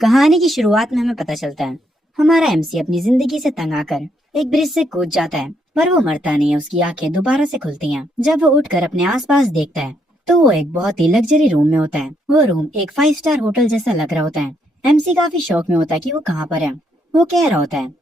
कहानी की शुरुआत में हमें पता चलता है हमारा एमसी अपनी जिंदगी से तंग आकर एक ब्रिज से कूद जाता है, पर वो मरता नहीं है। उसकी आंखें दोबारा से खुलती हैं। जब वो उठकर अपने आसपास देखता है तो वो एक बहुत ही लग्जरी रूम में होता है। वो रूम एक 5 स्टार होटल जैसा लग रहा होता है। एमसी काफी शौक में होता है कि वो कहाँ पर है। वो कह रहा होता है,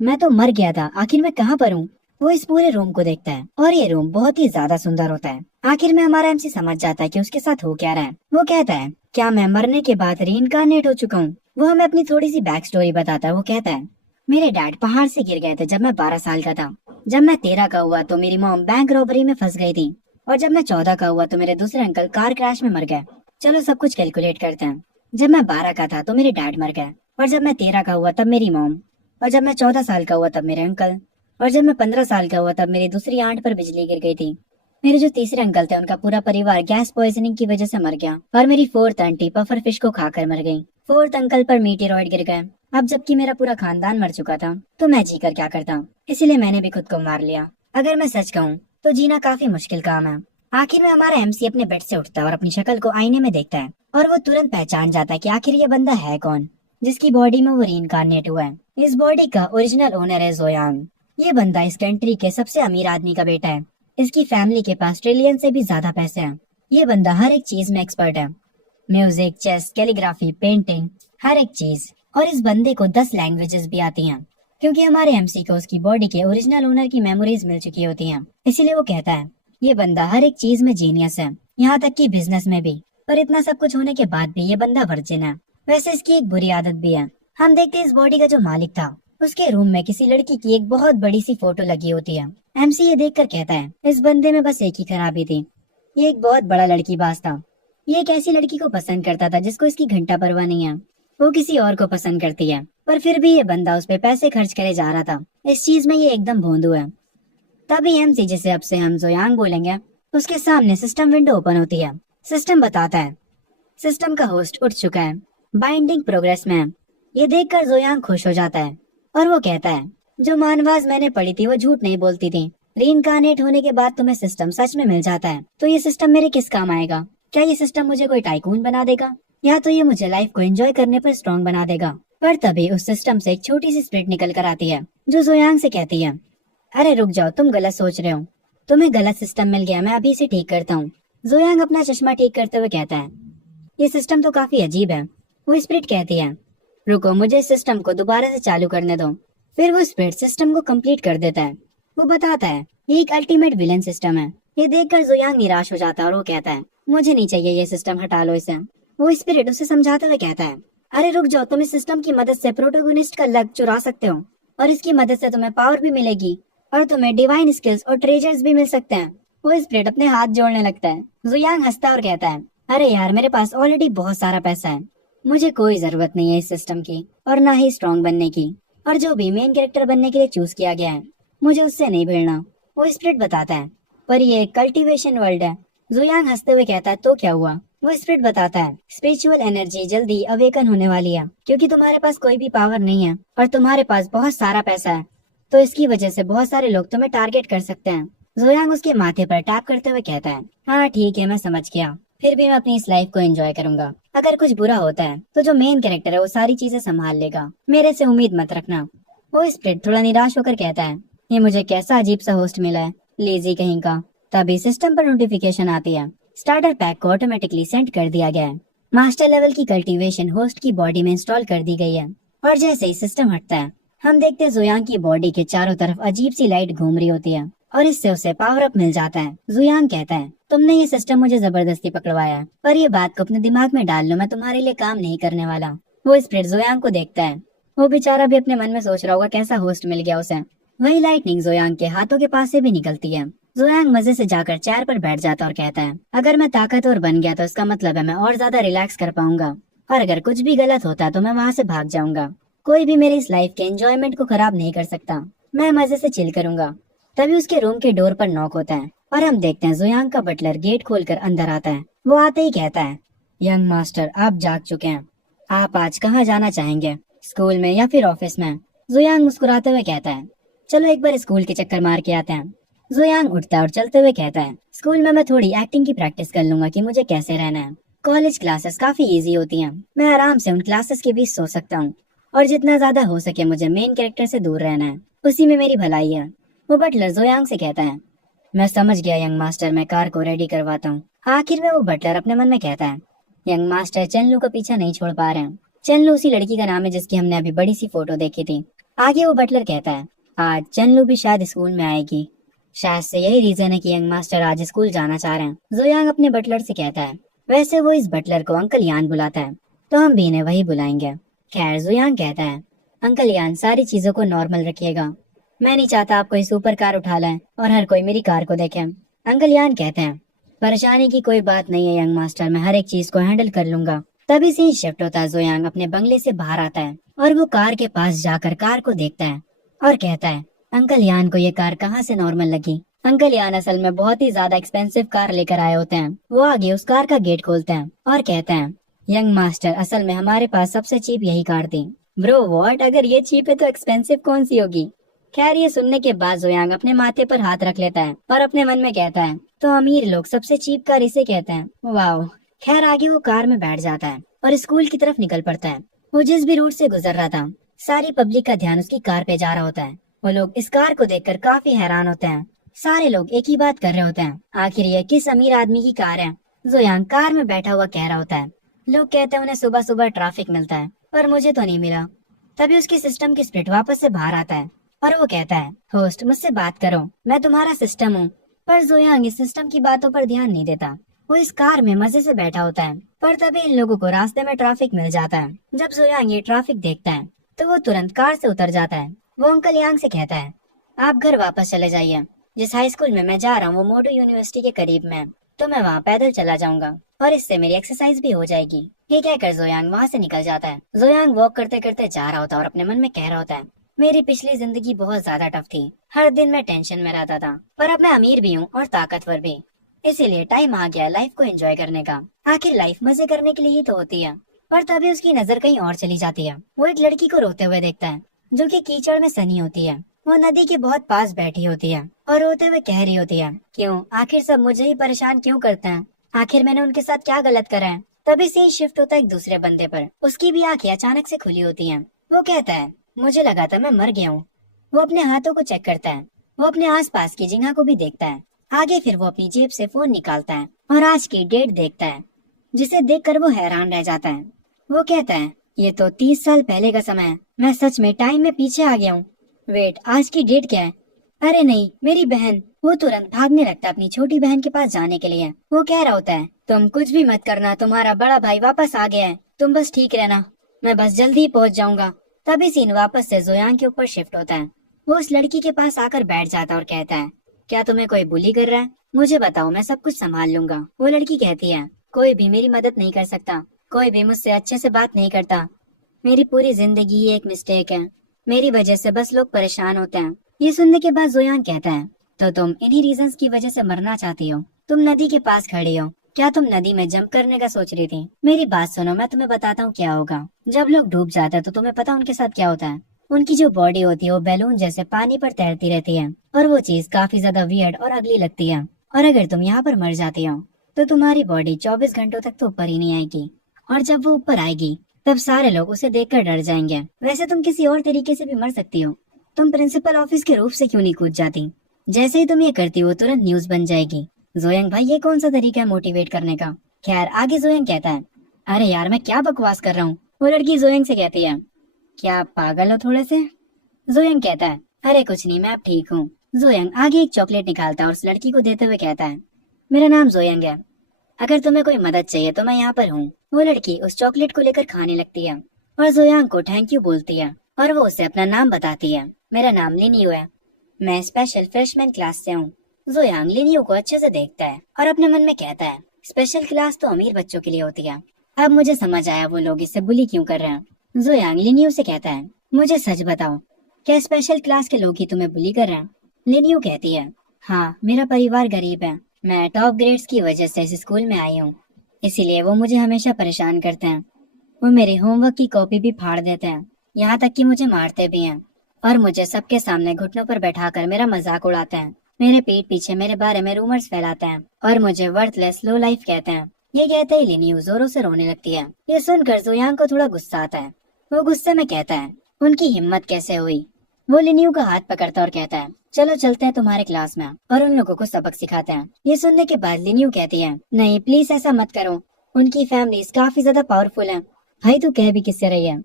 मैं तो मर गया था, आखिर मैं कहाँ पर हूँ। वो इस पूरे रूम को देखता है और ये रूम बहुत ही ज्यादा सुंदर होता है। आखिर में हमारा एमसी समझ जाता है कि उसके साथ हो क्या रहा है। वो कहता है, क्या मैं मरने के बाद रीइंकार्नेट हो चुका हूँ। वो हमें अपनी थोड़ी सी बैक स्टोरी बताता है। वो कहता है, मेरे डैड पहाड़ से गिर गए थे जब मैं 12 साल का था। जब मैं 13 का हुआ तो मेरी मॉम बैंक रॉबरी में फंस गई थी। और जब मैं 14 का हुआ तो मेरे दूसरे अंकल कार क्रैश में मर गए। चलो सब कुछ कैलकुलेट करते हैं। जब मैं 12 का था तो मेरे डैड मर गए। और जब मैं 13 का हुआ तब मेरी मॉम। और जब मैं 14 साल का हुआ तब मेरे अंकल। और जब मैं 15 साल का हुआ तब मेरी दूसरी आंट पर बिजली गिर गई थी। मेरे जो तीसरे अंकल थे उनका पूरा परिवार गैस पॉइजनिंग की वजह से मर गया। और मेरी फोर्थ आंटी पफर फिश को खाकर मर गई। फोर्थ अंकल पर मीटेरॉइड गिर गए। अब जबकि मेरा पूरा खानदान मर चुका था तो मैं जीकर क्या करता। इसीलिए मैंने भी खुद को मार लिया। अगर मैं सच कहूँ तो जीना काफी मुश्किल काम है। आखिर में हमारा एमसी अपने बेड से उठता है और अपनी शक्ल को आईने में देखता है। और वो तुरंत पहचान जाता है कि आखिर ये बंदा है कौन जिसकी बॉडी में वो रीइंकार्नेट हुआ है। इस बॉडी का ओरिजिनल ओनर है जोयांग। ये बंदा इस कंट्री के सबसे अमीर आदमी का बेटा है। इसकी फैमिली के पास ट्रिलियन से भी ज्यादा पैसे हैं। ये बंदा हर एक चीज में एक्सपर्ट है। म्यूजिक, चेस, कैलीग्राफी, पेंटिंग, हर एक चीज। और इस बंदे को 10 लैंग्वेजेस भी आती हैं, क्योंकि हमारे एमसी को उसकी बॉडी के ओरिजिनल ओनर की मेमोरीज मिल चुकी होती हैं। इसीलिए वो कहता है, ये बंदा हर एक चीज में जीनियस है, यहाँ तक कि बिजनेस में भी। पर इतना सब कुछ होने के बाद भी ये बंदा वर्जिन है। वैसे इसकी एक बुरी आदत भी है। हम देखते हैं इस बॉडी का जो मालिक था उसके रूम में किसी लड़की की एक बहुत बड़ी सी फोटो लगी होती है। एमसी ये देखकर कहता है, इस बंदे में बस एक ही खराबी थी, ये एक बहुत बड़ा लड़कीबाज था। ये एक ऐसी लड़की को पसंद करता था जिसको इसकी घंटा परवाह नहीं है। वो किसी और को पसंद करती है, पर फिर भी ये बंदा उस पे पैसे खर्च करे जा रहा था। इस चीज में ये एकदम भोंदू है। तभी एमसी, जिसे अब से हम जोयांग बोलेंगे, उसके सामने सिस्टम विंडो ओपन होती है। सिस्टम बताता है, सिस्टम का होस्ट उठ चुका है, बाइंडिंग प्रोग्रेस में है। ये देखकर जोयांग खुश हो जाता है और वो कहता है, जो मानवाज मैंने पढ़ी थी वो झूठ नहीं बोलती थी। रीइंकार्नेट होने के बाद तुम्हें सिस्टम सच में मिल जाता है तो ये सिस्टम मेरे किस काम आएगा। क्या ये सिस्टम मुझे कोई टाइकून बना देगा, या तो ये मुझे लाइफ को एंजॉय करने पर स्ट्रॉन्ग बना देगा। पर तभी उस सिस्टम से एक छोटी सी स्प्रिट निकल कर आती है जो जोयांग से कहती है, अरे रुक जाओ, तुम गलत सोच रहे हो, तुम्हें गलत सिस्टम मिल गया, मैं अभी इसे ठीक करता हूँ। जोयांग अपना चश्मा ठीक करते हुए कहता है, ये सिस्टम तो काफी अजीब है। वो स्प्रिट कहती है, रुको, मुझे इस सिस्टम को दोबारा से चालू करने दो। फिर वो स्प्रिट सिस्टम को कंप्लीट कर देता है। वो बताता है, ये एक अल्टीमेट विलन सिस्टम है। ये देखकर जोयांग निराश हो जाता है और वो कहता है, मुझे नहीं चाहिए ये सिस्टम, हटा लो इसे। वो स्पिरिट उसे समझाते हुए कहता है, अरे रुक जाओ, तुम इस सिस्टम की मदद से प्रोटोगोनिस्ट का लक चुरा सकते हो और इसकी मदद से तुम्हें पावर भी मिलेगी और तुम्हें डिवाइन स्किल्स और ट्रेजर्स भी मिल सकते हैं। वो स्पिरिट अपने हाथ जोड़ने लगता है। जोयांग हंसता और कहता है, अरे यार, मेरे पास ऑलरेडी बहुत सारा पैसा है, मुझे कोई जरूरत नहीं है इस सिस्टम की और ना ही स्ट्रॉन्ग बनने की। और जो भी मेन कैरेक्टर बनने के लिए चूज किया गया है मुझे उससे नहीं भिड़ना। वो स्पिरिट बताता है, पर ये एक कल्टीवेशन वर्ल्ड है। जोयांग हंसते हुए कहता है, तो क्या हुआ। वो स्पिरिट बताता है, स्पिरिचुअल एनर्जी जल्दी अवेकन होने वाली है, क्योंकि तुम्हारे पास कोई भी पावर नहीं है और तुम्हारे पास बहुत सारा पैसा है, तो इसकी वजह से बहुत सारे लोग तुम्हें टारगेट कर सकते हैं। जोयांग उसके माथे पर टैप करते हुए कहता है, हाँ ठीक है, मैं समझ गया, फिर भी मैं अपनी इस लाइफ को एंजॉय करूंगा। अगर कुछ बुरा होता है तो जो मेन कैरेक्टर है वो सारी चीजें संभाल लेगा, मेरे से उम्मीद मत रखना। वो स्पिरिट थोड़ा निराश होकर कहता है, ये मुझे कैसा अजीब सा होस्ट मिला है, लेजी कहीं का। तभी सिस्टम पर नोटिफिकेशन आती है, स्टार्टर पैक को ऑटोमेटिकली सेंड कर दिया गया है। मास्टर लेवल की कल्टीवेशन होस्ट की बॉडी में इंस्टॉल कर दी गई है। और जैसे ही सिस्टम हटता है हम देखते हैं जोयांग की बॉडी के चारों तरफ अजीब सी लाइट घूम रही होती है और इससे उसे पावर अप मिल जाता है। जोयांग कहता है, तुमने ये सिस्टम मुझे जबरदस्ती पकड़वाया है, पर ये बात को अपने दिमाग में डाल लो, मैं तुम्हारे लिए काम नहीं करने वाला। वो स्पिरिट जोयांग को देखता है। वो बेचारा भी अपने मन में सोच रहा होगा कैसा होस्ट मिल गया उसे। वही लाइटनिंग जोयांग के हाथों के पास से भी निकलती है। जोयांग मजे से जाकर चेयर पर बैठ जाता और कहता है, अगर मैं ताकतवर बन गया तो इसका मतलब है मैं और ज्यादा रिलैक्स कर पाऊंगा, और अगर कुछ भी गलत होता तो मैं वहाँ से भाग जाऊंगा। कोई भी मेरी इस लाइफ के एंजॉयमेंट को खराब नहीं कर सकता, मैं मजे से चिल करूंगा। तभी उसके रूम के डोर पर नॉक होता है और हम देखते हैं जोयांग का बटलर गेट खोलकर अंदर आता है। वो आते ही कहता है, यंग मास्टर, आप जाग चुके हैं, आप आज कहाँ जाना चाहेंगे, स्कूल में या फिर ऑफिस में। जोयांग मुस्कुराते हुए कहता है, चलो एक बार स्कूल के चक्कर मार के आते हैं। जोयांग उठता है और चलते हुए कहता है, स्कूल में मैं थोड़ी एक्टिंग की प्रैक्टिस कर लूंगा कि मुझे कैसे रहना है। कॉलेज क्लासेस काफी इजी होती हैं। मैं आराम से उन क्लासेस के बीच सो सकता हूँ और जितना ज्यादा हो सके मुझे मेन कैरेक्टर से दूर रहना है, उसी में मेरी भलाई है। वो बटलर जोयांग से कहता है। मैं समझ गया यंग मास्टर, मैं कार को रेडी करवाता हूँ। आखिर में वो बटलर अपने मन में कहता है। यंग मास्टर चेनलू को पीछा नहीं छोड़ पा रहे हैं। चेनलू उसी लड़की का नाम है जिसकी हमने अभी बड़ी सी फोटो देखी थी। आगे वो बटलर कहता है, आज चेनलू भी शायद स्कूल में आएगी। शायद से यही रीजन है कि यंग मास्टर आज स्कूल जाना चाह रहे हैं। जोयांग अपने बटलर से कहता है। वैसे वो इस बटलर को अंकल यान बुलाता है, तो हम भी इन्हें वही बुलाएंगे। खैर, जोयांग कहता है, अंकल यान सारी चीजों को नॉर्मल रखिएगा। मैं नहीं चाहता आप कोई सुपर कार उठा लें और हर कोई मेरी कार को देखे। अंकल यान कहते हैं, परेशानी की कोई बात नहीं है यंग मास्टर, मैं हर एक चीज को हैंडल कर लूंगा। तभी से शिफ्ट होता है। जोयांग अपने बंगले से बाहर आता है और वो कार के पास जाकर कार को देखता है और कहता है, अंकल यान को ये कार कहाँ से नॉर्मल लगी। अंकल यान असल में बहुत ही ज्यादा एक्सपेंसिव कार लेकर आए होते हैं। वो आगे उस कार का गेट खोलते हैं और कहते हैं, यंग मास्टर असल में हमारे पास सबसे चीप यही कार थी। ब्रो व्हाट, अगर ये चीप है तो एक्सपेंसिव कौन सी होगी। खैर, ये सुनने के बाद जोयांग अपने माथे पर हाथ रख लेता है और अपने मन में कहता है, तो अमीर लोग सबसे चीप कार इसे कहते हैं। वाह। खैर, आगे वो कार में बैठ जाता है और स्कूल की तरफ निकल पड़ता है। वो जिस भी रूट से गुजर रहा था, सारी पब्लिक का ध्यान उसकी कार पे जा रहा होता है। वो लोग इस कार को देखकर काफी हैरान होते हैं। सारे लोग एक ही बात कर रहे होते हैं, आखिर ये किस अमीर आदमी की कार है। जोयांग कार में बैठा हुआ कह रहा होता है, लोग कहते हैं उन्हें सुबह सुबह ट्रैफिक मिलता है, पर मुझे तो नहीं मिला। तभी उसके सिस्टम की स्प्लिट वापस से बाहर आता है और वो कहता है, होस्ट मुझसे बात करो, मैं तुम्हारा सिस्टम हूँ। पर जोयांग इस सिस्टम की बातों पर ध्यान नहीं देता। वो इस कार में मजे से बैठा होता है। पर तभी इन लोगों को रास्ते में ट्रैफिक मिल जाता है। जब जोयांग ये ट्रैफिक देखता है तो वो तुरंत कार से उतर जाता है। वो अंकल यांग से कहता है, आप घर वापस चले जाइए। जिस हाई स्कूल में मैं जा रहा हूँ वो मोटो यूनिवर्सिटी के करीब में है, तो मैं वहाँ पैदल चला जाऊंगा और इससे मेरी एक्सरसाइज भी हो जाएगी। ये कहकर जोयांग वहाँ से निकल जाता है। जोयांग वॉक करते करते जा रहा होता है और अपने मन में कह रहा होता है, मेरी पिछली जिंदगी बहुत ज्यादा टफ थी। हर दिन मैं टेंशन में रहता था, पर अब मैं अमीर भी हूँ और ताकतवर भी। इसीलिए टाइम आ गया लाइफ को एंजॉय करने का। आखिर लाइफ मजे करने के लिए ही तो होती है। पर तभी उसकी नजर कहीं और चली जाती है। वो एक लड़की को रोते हुए देखता है जो कि कीचड़ में सनी होती है। वो नदी के बहुत पास बैठी होती है और रोते हुए कह रही होती है, क्यों, आखिर सब मुझे ही परेशान क्यों करते हैं। आखिर मैंने उनके साथ क्या गलत करा है। तभी से ही शिफ्ट होता है एक दूसरे बंदे पर। उसकी भी आंखें अचानक से खुली होती हैं। वो कहता है, मुझे लगा था मैं मर गया हूँ। वो अपने हाथों को चेक करता है। वो अपने आसपास की जगह को भी देखता है। आगे फिर वो अपनी जेब से फोन निकालता है और आज की डेट देखता है, जिसे देखकर वो हैरान रह जाता है। वो कहता है, ये तो 30 साल पहले का समय है। मैं सच में टाइम में पीछे आ गया हूँ। वेट, आज की डेट क्या है। अरे नहीं, मेरी बहन। वो तुरंत भागने लगता है अपनी छोटी बहन के पास जाने के लिए। वो कह रहा होता है, तुम कुछ भी मत करना, तुम्हारा बड़ा भाई वापस आ गया है, तुम बस ठीक रहना, मैं बस जल्दी ही पहुंच जाऊंगा। तभी सीन वापस से जोयांग के ऊपर शिफ्ट होता है। वो उस लड़की के पास आकर बैठ जाता है और कहता है, क्या तुम्हें कोई बुली कर रहा है? मुझे बताओ, मैं सब कुछ संभाल लूंगा। वो लड़की कहती है, कोई भी मेरी मदद नहीं कर सकता, कोई भी मुझसे अच्छे से बात नहीं करता। मेरी पूरी जिंदगी ही एक मिस्टेक है, मेरी वजह से बस लोग परेशान होते हैं। ये सुनने के बाद जोयांग कहता है, तो तुम इन्हीं रीजंस की वजह से मरना चाहती हो? तुम नदी के पास खड़ी हो, क्या तुम नदी में जंप करने का सोच रही थी? मेरी बात सुनो, मैं तुम्हें बताता हूँ क्या होगा। जब लोग डूब जाते हैं तो तुम्हें पता उनके साथ क्या होता है? उनकी जो बॉडी होती है वो बैलून जैसे पानी पर तैरती रहती है और वो चीज काफी ज्यादा वियर्ड और अगली लगती है। और अगर तुम यहाँ पर मर जाती हो तो तुम्हारी बॉडी 24 घंटों तक तो ऊपर ही नहीं आएगी, और जब वो ऊपर आएगी तब सारे लोग उसे देखकर डर जाएंगे। वैसे तुम किसी और तरीके से भी मर सकती हो। तुम प्रिंसिपल ऑफिस के रूफ से क्यों नहीं कूद जाती? जैसे ही तुम ये करती हो तुरंत न्यूज बन जाएगी। जोयांग भाई, ये कौन सा तरीका है मोटिवेट करने का? खैर, आगे जोयांग कहता है, अरे यार मैं क्या बकवास कर रहा हूँ। वो लड़की जोयांग से कहती है, क्या आप पागल हो थोड़े से? जोयांग कहता है, अरे कुछ नहीं, मैं अब ठीक हूँ। जोयांग आगे एक चॉकलेट निकालता है और उस लड़की को देते हुए कहता है, मेरा नाम जोयांग है, अगर तुम्हें कोई मदद चाहिए तो मैं यहाँ पर हूँ। वो लड़की उस चॉकलेट को लेकर खाने लगती है और जोयांग को थैंक यू बोलती है और वो उसे अपना नाम बताती है। मेरा नाम लिनियो है, मैं स्पेशल फ्रेशमैन क्लास से हूँ। जोयांग लिनियो को अच्छे से देखता है और अपने मन में कहता है, स्पेशल क्लास तो अमीर बच्चों के लिए होती है। अब मुझे समझ आया वो लोग इससे बुली क्यों कर रहे हैं। जोयांग लिनियो से कहता है, मुझे सच बताओ, क्या स्पेशल क्लास के लोग ही तुम्हें बुली कर रहे हैं? लिनियो कहती है, हाँ, मेरा परिवार गरीब है, मैं टॉप ग्रेड्स की वजह से इस स्कूल में आई हूँ, इसीलिए वो मुझे हमेशा परेशान करते हैं। वो मेरे होमवर्क की कॉपी भी फाड़ देते हैं, यहाँ तक कि मुझे मारते भी हैं और मुझे सबके सामने घुटनों पर बैठाकर मेरा मजाक उड़ाते हैं। मेरे पीठ पीछे मेरे बारे में रूमर्स फैलाते हैं और मुझे वर्थलेस लो लाइफ कहते हैं। ये कहते ही लिनियू जोरों से रोने लगती है। ये सुनकर जोयांग को थोड़ा गुस्सा आता है। वो गुस्से में कहता है, उनकी हिम्मत कैसे हुई। वो लिनियू का हाथ पकड़ता और कहता है, चलो चलते हैं तुम्हारे क्लास में और उन लोगों को सबक सिखाते हैं। ये सुनने के बाद लिनियू कहती है, नहीं प्लीज ऐसा मत करो, उनकी फैमिलीज काफी ज्यादा पावरफुल है। भाई तू कह भी किससे रही है,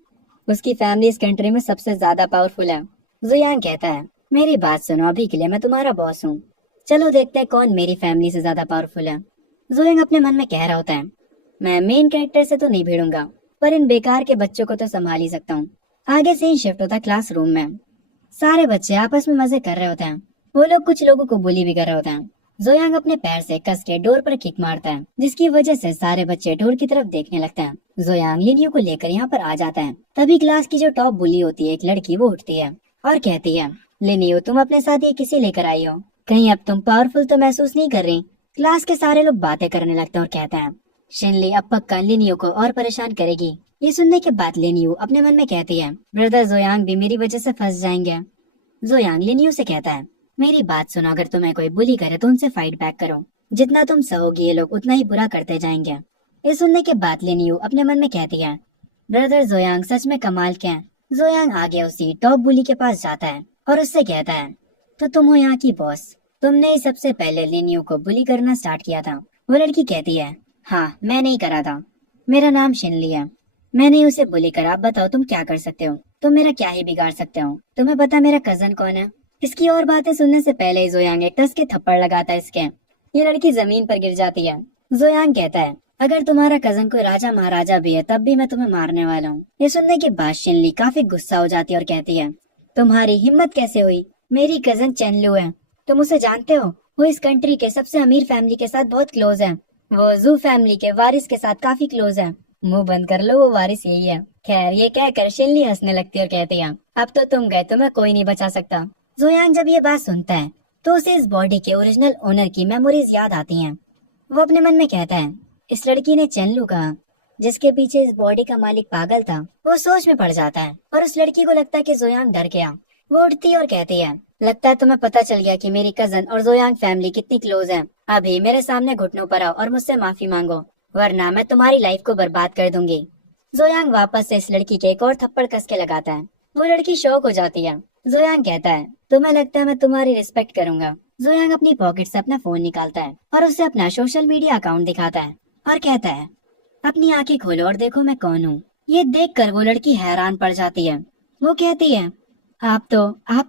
उसकी फैमिली इस कंट्री में सबसे ज्यादा पावरफुल है। जोयांग कहता है, मेरी बात सुनो, अभी के लिए मैं तुम्हारा बॉस हूँ, चलो देखते हैं कौन मेरी फैमिली से ज्यादा पावरफुल है। जोयांग अपने मन में कह रहा होता है, मैं मेन कैरेक्टर से तो नहीं भिड़ूंगा, पर इन बेकार के बच्चों को तो संभाल ही सकता हूँ। आगे से ही शिफ्ट होता है क्लासरूम में। सारे बच्चे आपस में मजे कर रहे होते हैं। वो लोग कुछ लोगों को बुली भी कर रहे होते हैं। जोयांग अपने पैर से कस के डोर पर किक मारता है, जिसकी वजह से सारे बच्चे डोर की तरफ देखने लगते हैं। जोयांग लिनियू को लेकर यहाँ पर आ जाता है। तभी क्लास की जो टॉप बुली होती है, एक लड़की, वो उठती है और कहती है, लिनियू तुम अपने साथ ये किसी लेकर आई हो, कहीं अब तुम पावरफुल तो महसूस नहीं कर रही। क्लास के सारे लोग बातें करने लगते हैं और कहते हैं, शिनली अब पक्का लिनियू को और परेशान करेगी। ये सुनने के बाद लिनियू अपने मन में कहती है, ब्रदर जोयांग भी मेरी वजह से फंस जाएंगे। जोयांग लिनियू से कहता है, मेरी बात सुनो, अगर तुम्हें कोई बुली करे तो उनसे फाइट बैक करो, जितना तुम सहोगी ये लोग उतना ही बुरा करते जाएंगे। ये सुनने के बाद लिनियू अपने मन में कहती है, ब्रदर जोयांग सच में कमाल के हैं। जोयांग आगे उसी टॉप बुली के पास जाता है और उससे कहता है, तो तुम हो यहाँ की बॉस, तुमने ही सबसे पहले लिनियू को बुली करना स्टार्ट किया था। वो लड़की कहती है, हाँ मैंने ही करा था, मेरा नाम शिनली है, मैंने ही उसे बुली करा। आप बताओ तुम क्या कर सकते हो, तुम मेरा क्या ही बिगाड़ सकते हो, तुम्हें पता मेरा कजन कौन है। इसकी और बातें सुनने से पहले ही जोयांग एक टस के थप्पड़ लगाता है इसके। ये लड़की जमीन पर गिर जाती है। जोयांग कहता है, अगर तुम्हारा कजन कोई राजा महाराजा भी है तब भी मैं तुम्हें मारने वाला हूँ। ये सुनने के बाद शिनली काफी गुस्सा हो जाती है और कहती है, तुम्हारी हिम्मत कैसे हुई, मेरी कजन चेनलू है, तुम उसे जानते हो, वो इस कंट्री के सबसे अमीर फैमिली के साथ बहुत क्लोज है, वो जू फैमिली के वारिस के साथ काफी क्लोज है। मुंह बंद कर लो, वो वारिस यही है। खैर ये कहकर शिनली हंसने लगती है और कहती है, अब तो तुम गए, तुम्हें कोई नहीं बचा सकता। जोयांग जब ये बात सुनता है तो उसे इस बॉडी के ओरिजिनल ओनर की मेमोरीज याद आती हैं। वो अपने मन में कहता है, इस लड़की ने चेनलू कहा, जिसके पीछे इस बॉडी का मालिक पागल था। वो सोच में पड़ जाता है और उस लड़की को लगता है कि जोयांग डर गया। वो उठती और कहती है, लगता है तुम्हें पता चल गया कि मेरी कजन और जोयांग फैमिली कितनी क्लोज है। अभी मेरे सामने घुटनों पर आओ और मुझसे माफी मांगो, वरना मैं तुम्हारी लाइफ को बर्बाद कर दूंगी। जोयांग वापस से इस लड़की के एक और थप्पड़ कस के लगाता है। वो लड़की शॉक हो जाती है। जोयांग कहता है, तुम्हें लगता है मैं तुम्हारी रिस्पेक्ट करूंगा। जोयांग अपनी पॉकेट से अपना फोन निकालता है और उसे अपना सोशल मीडिया अकाउंट दिखाता है और कहता है, अपनी आंखें खोलो और देखो मैं कौन हूँ। ये देखकर वो लड़की हैरान पड़ जाती है। वो कहती है, आप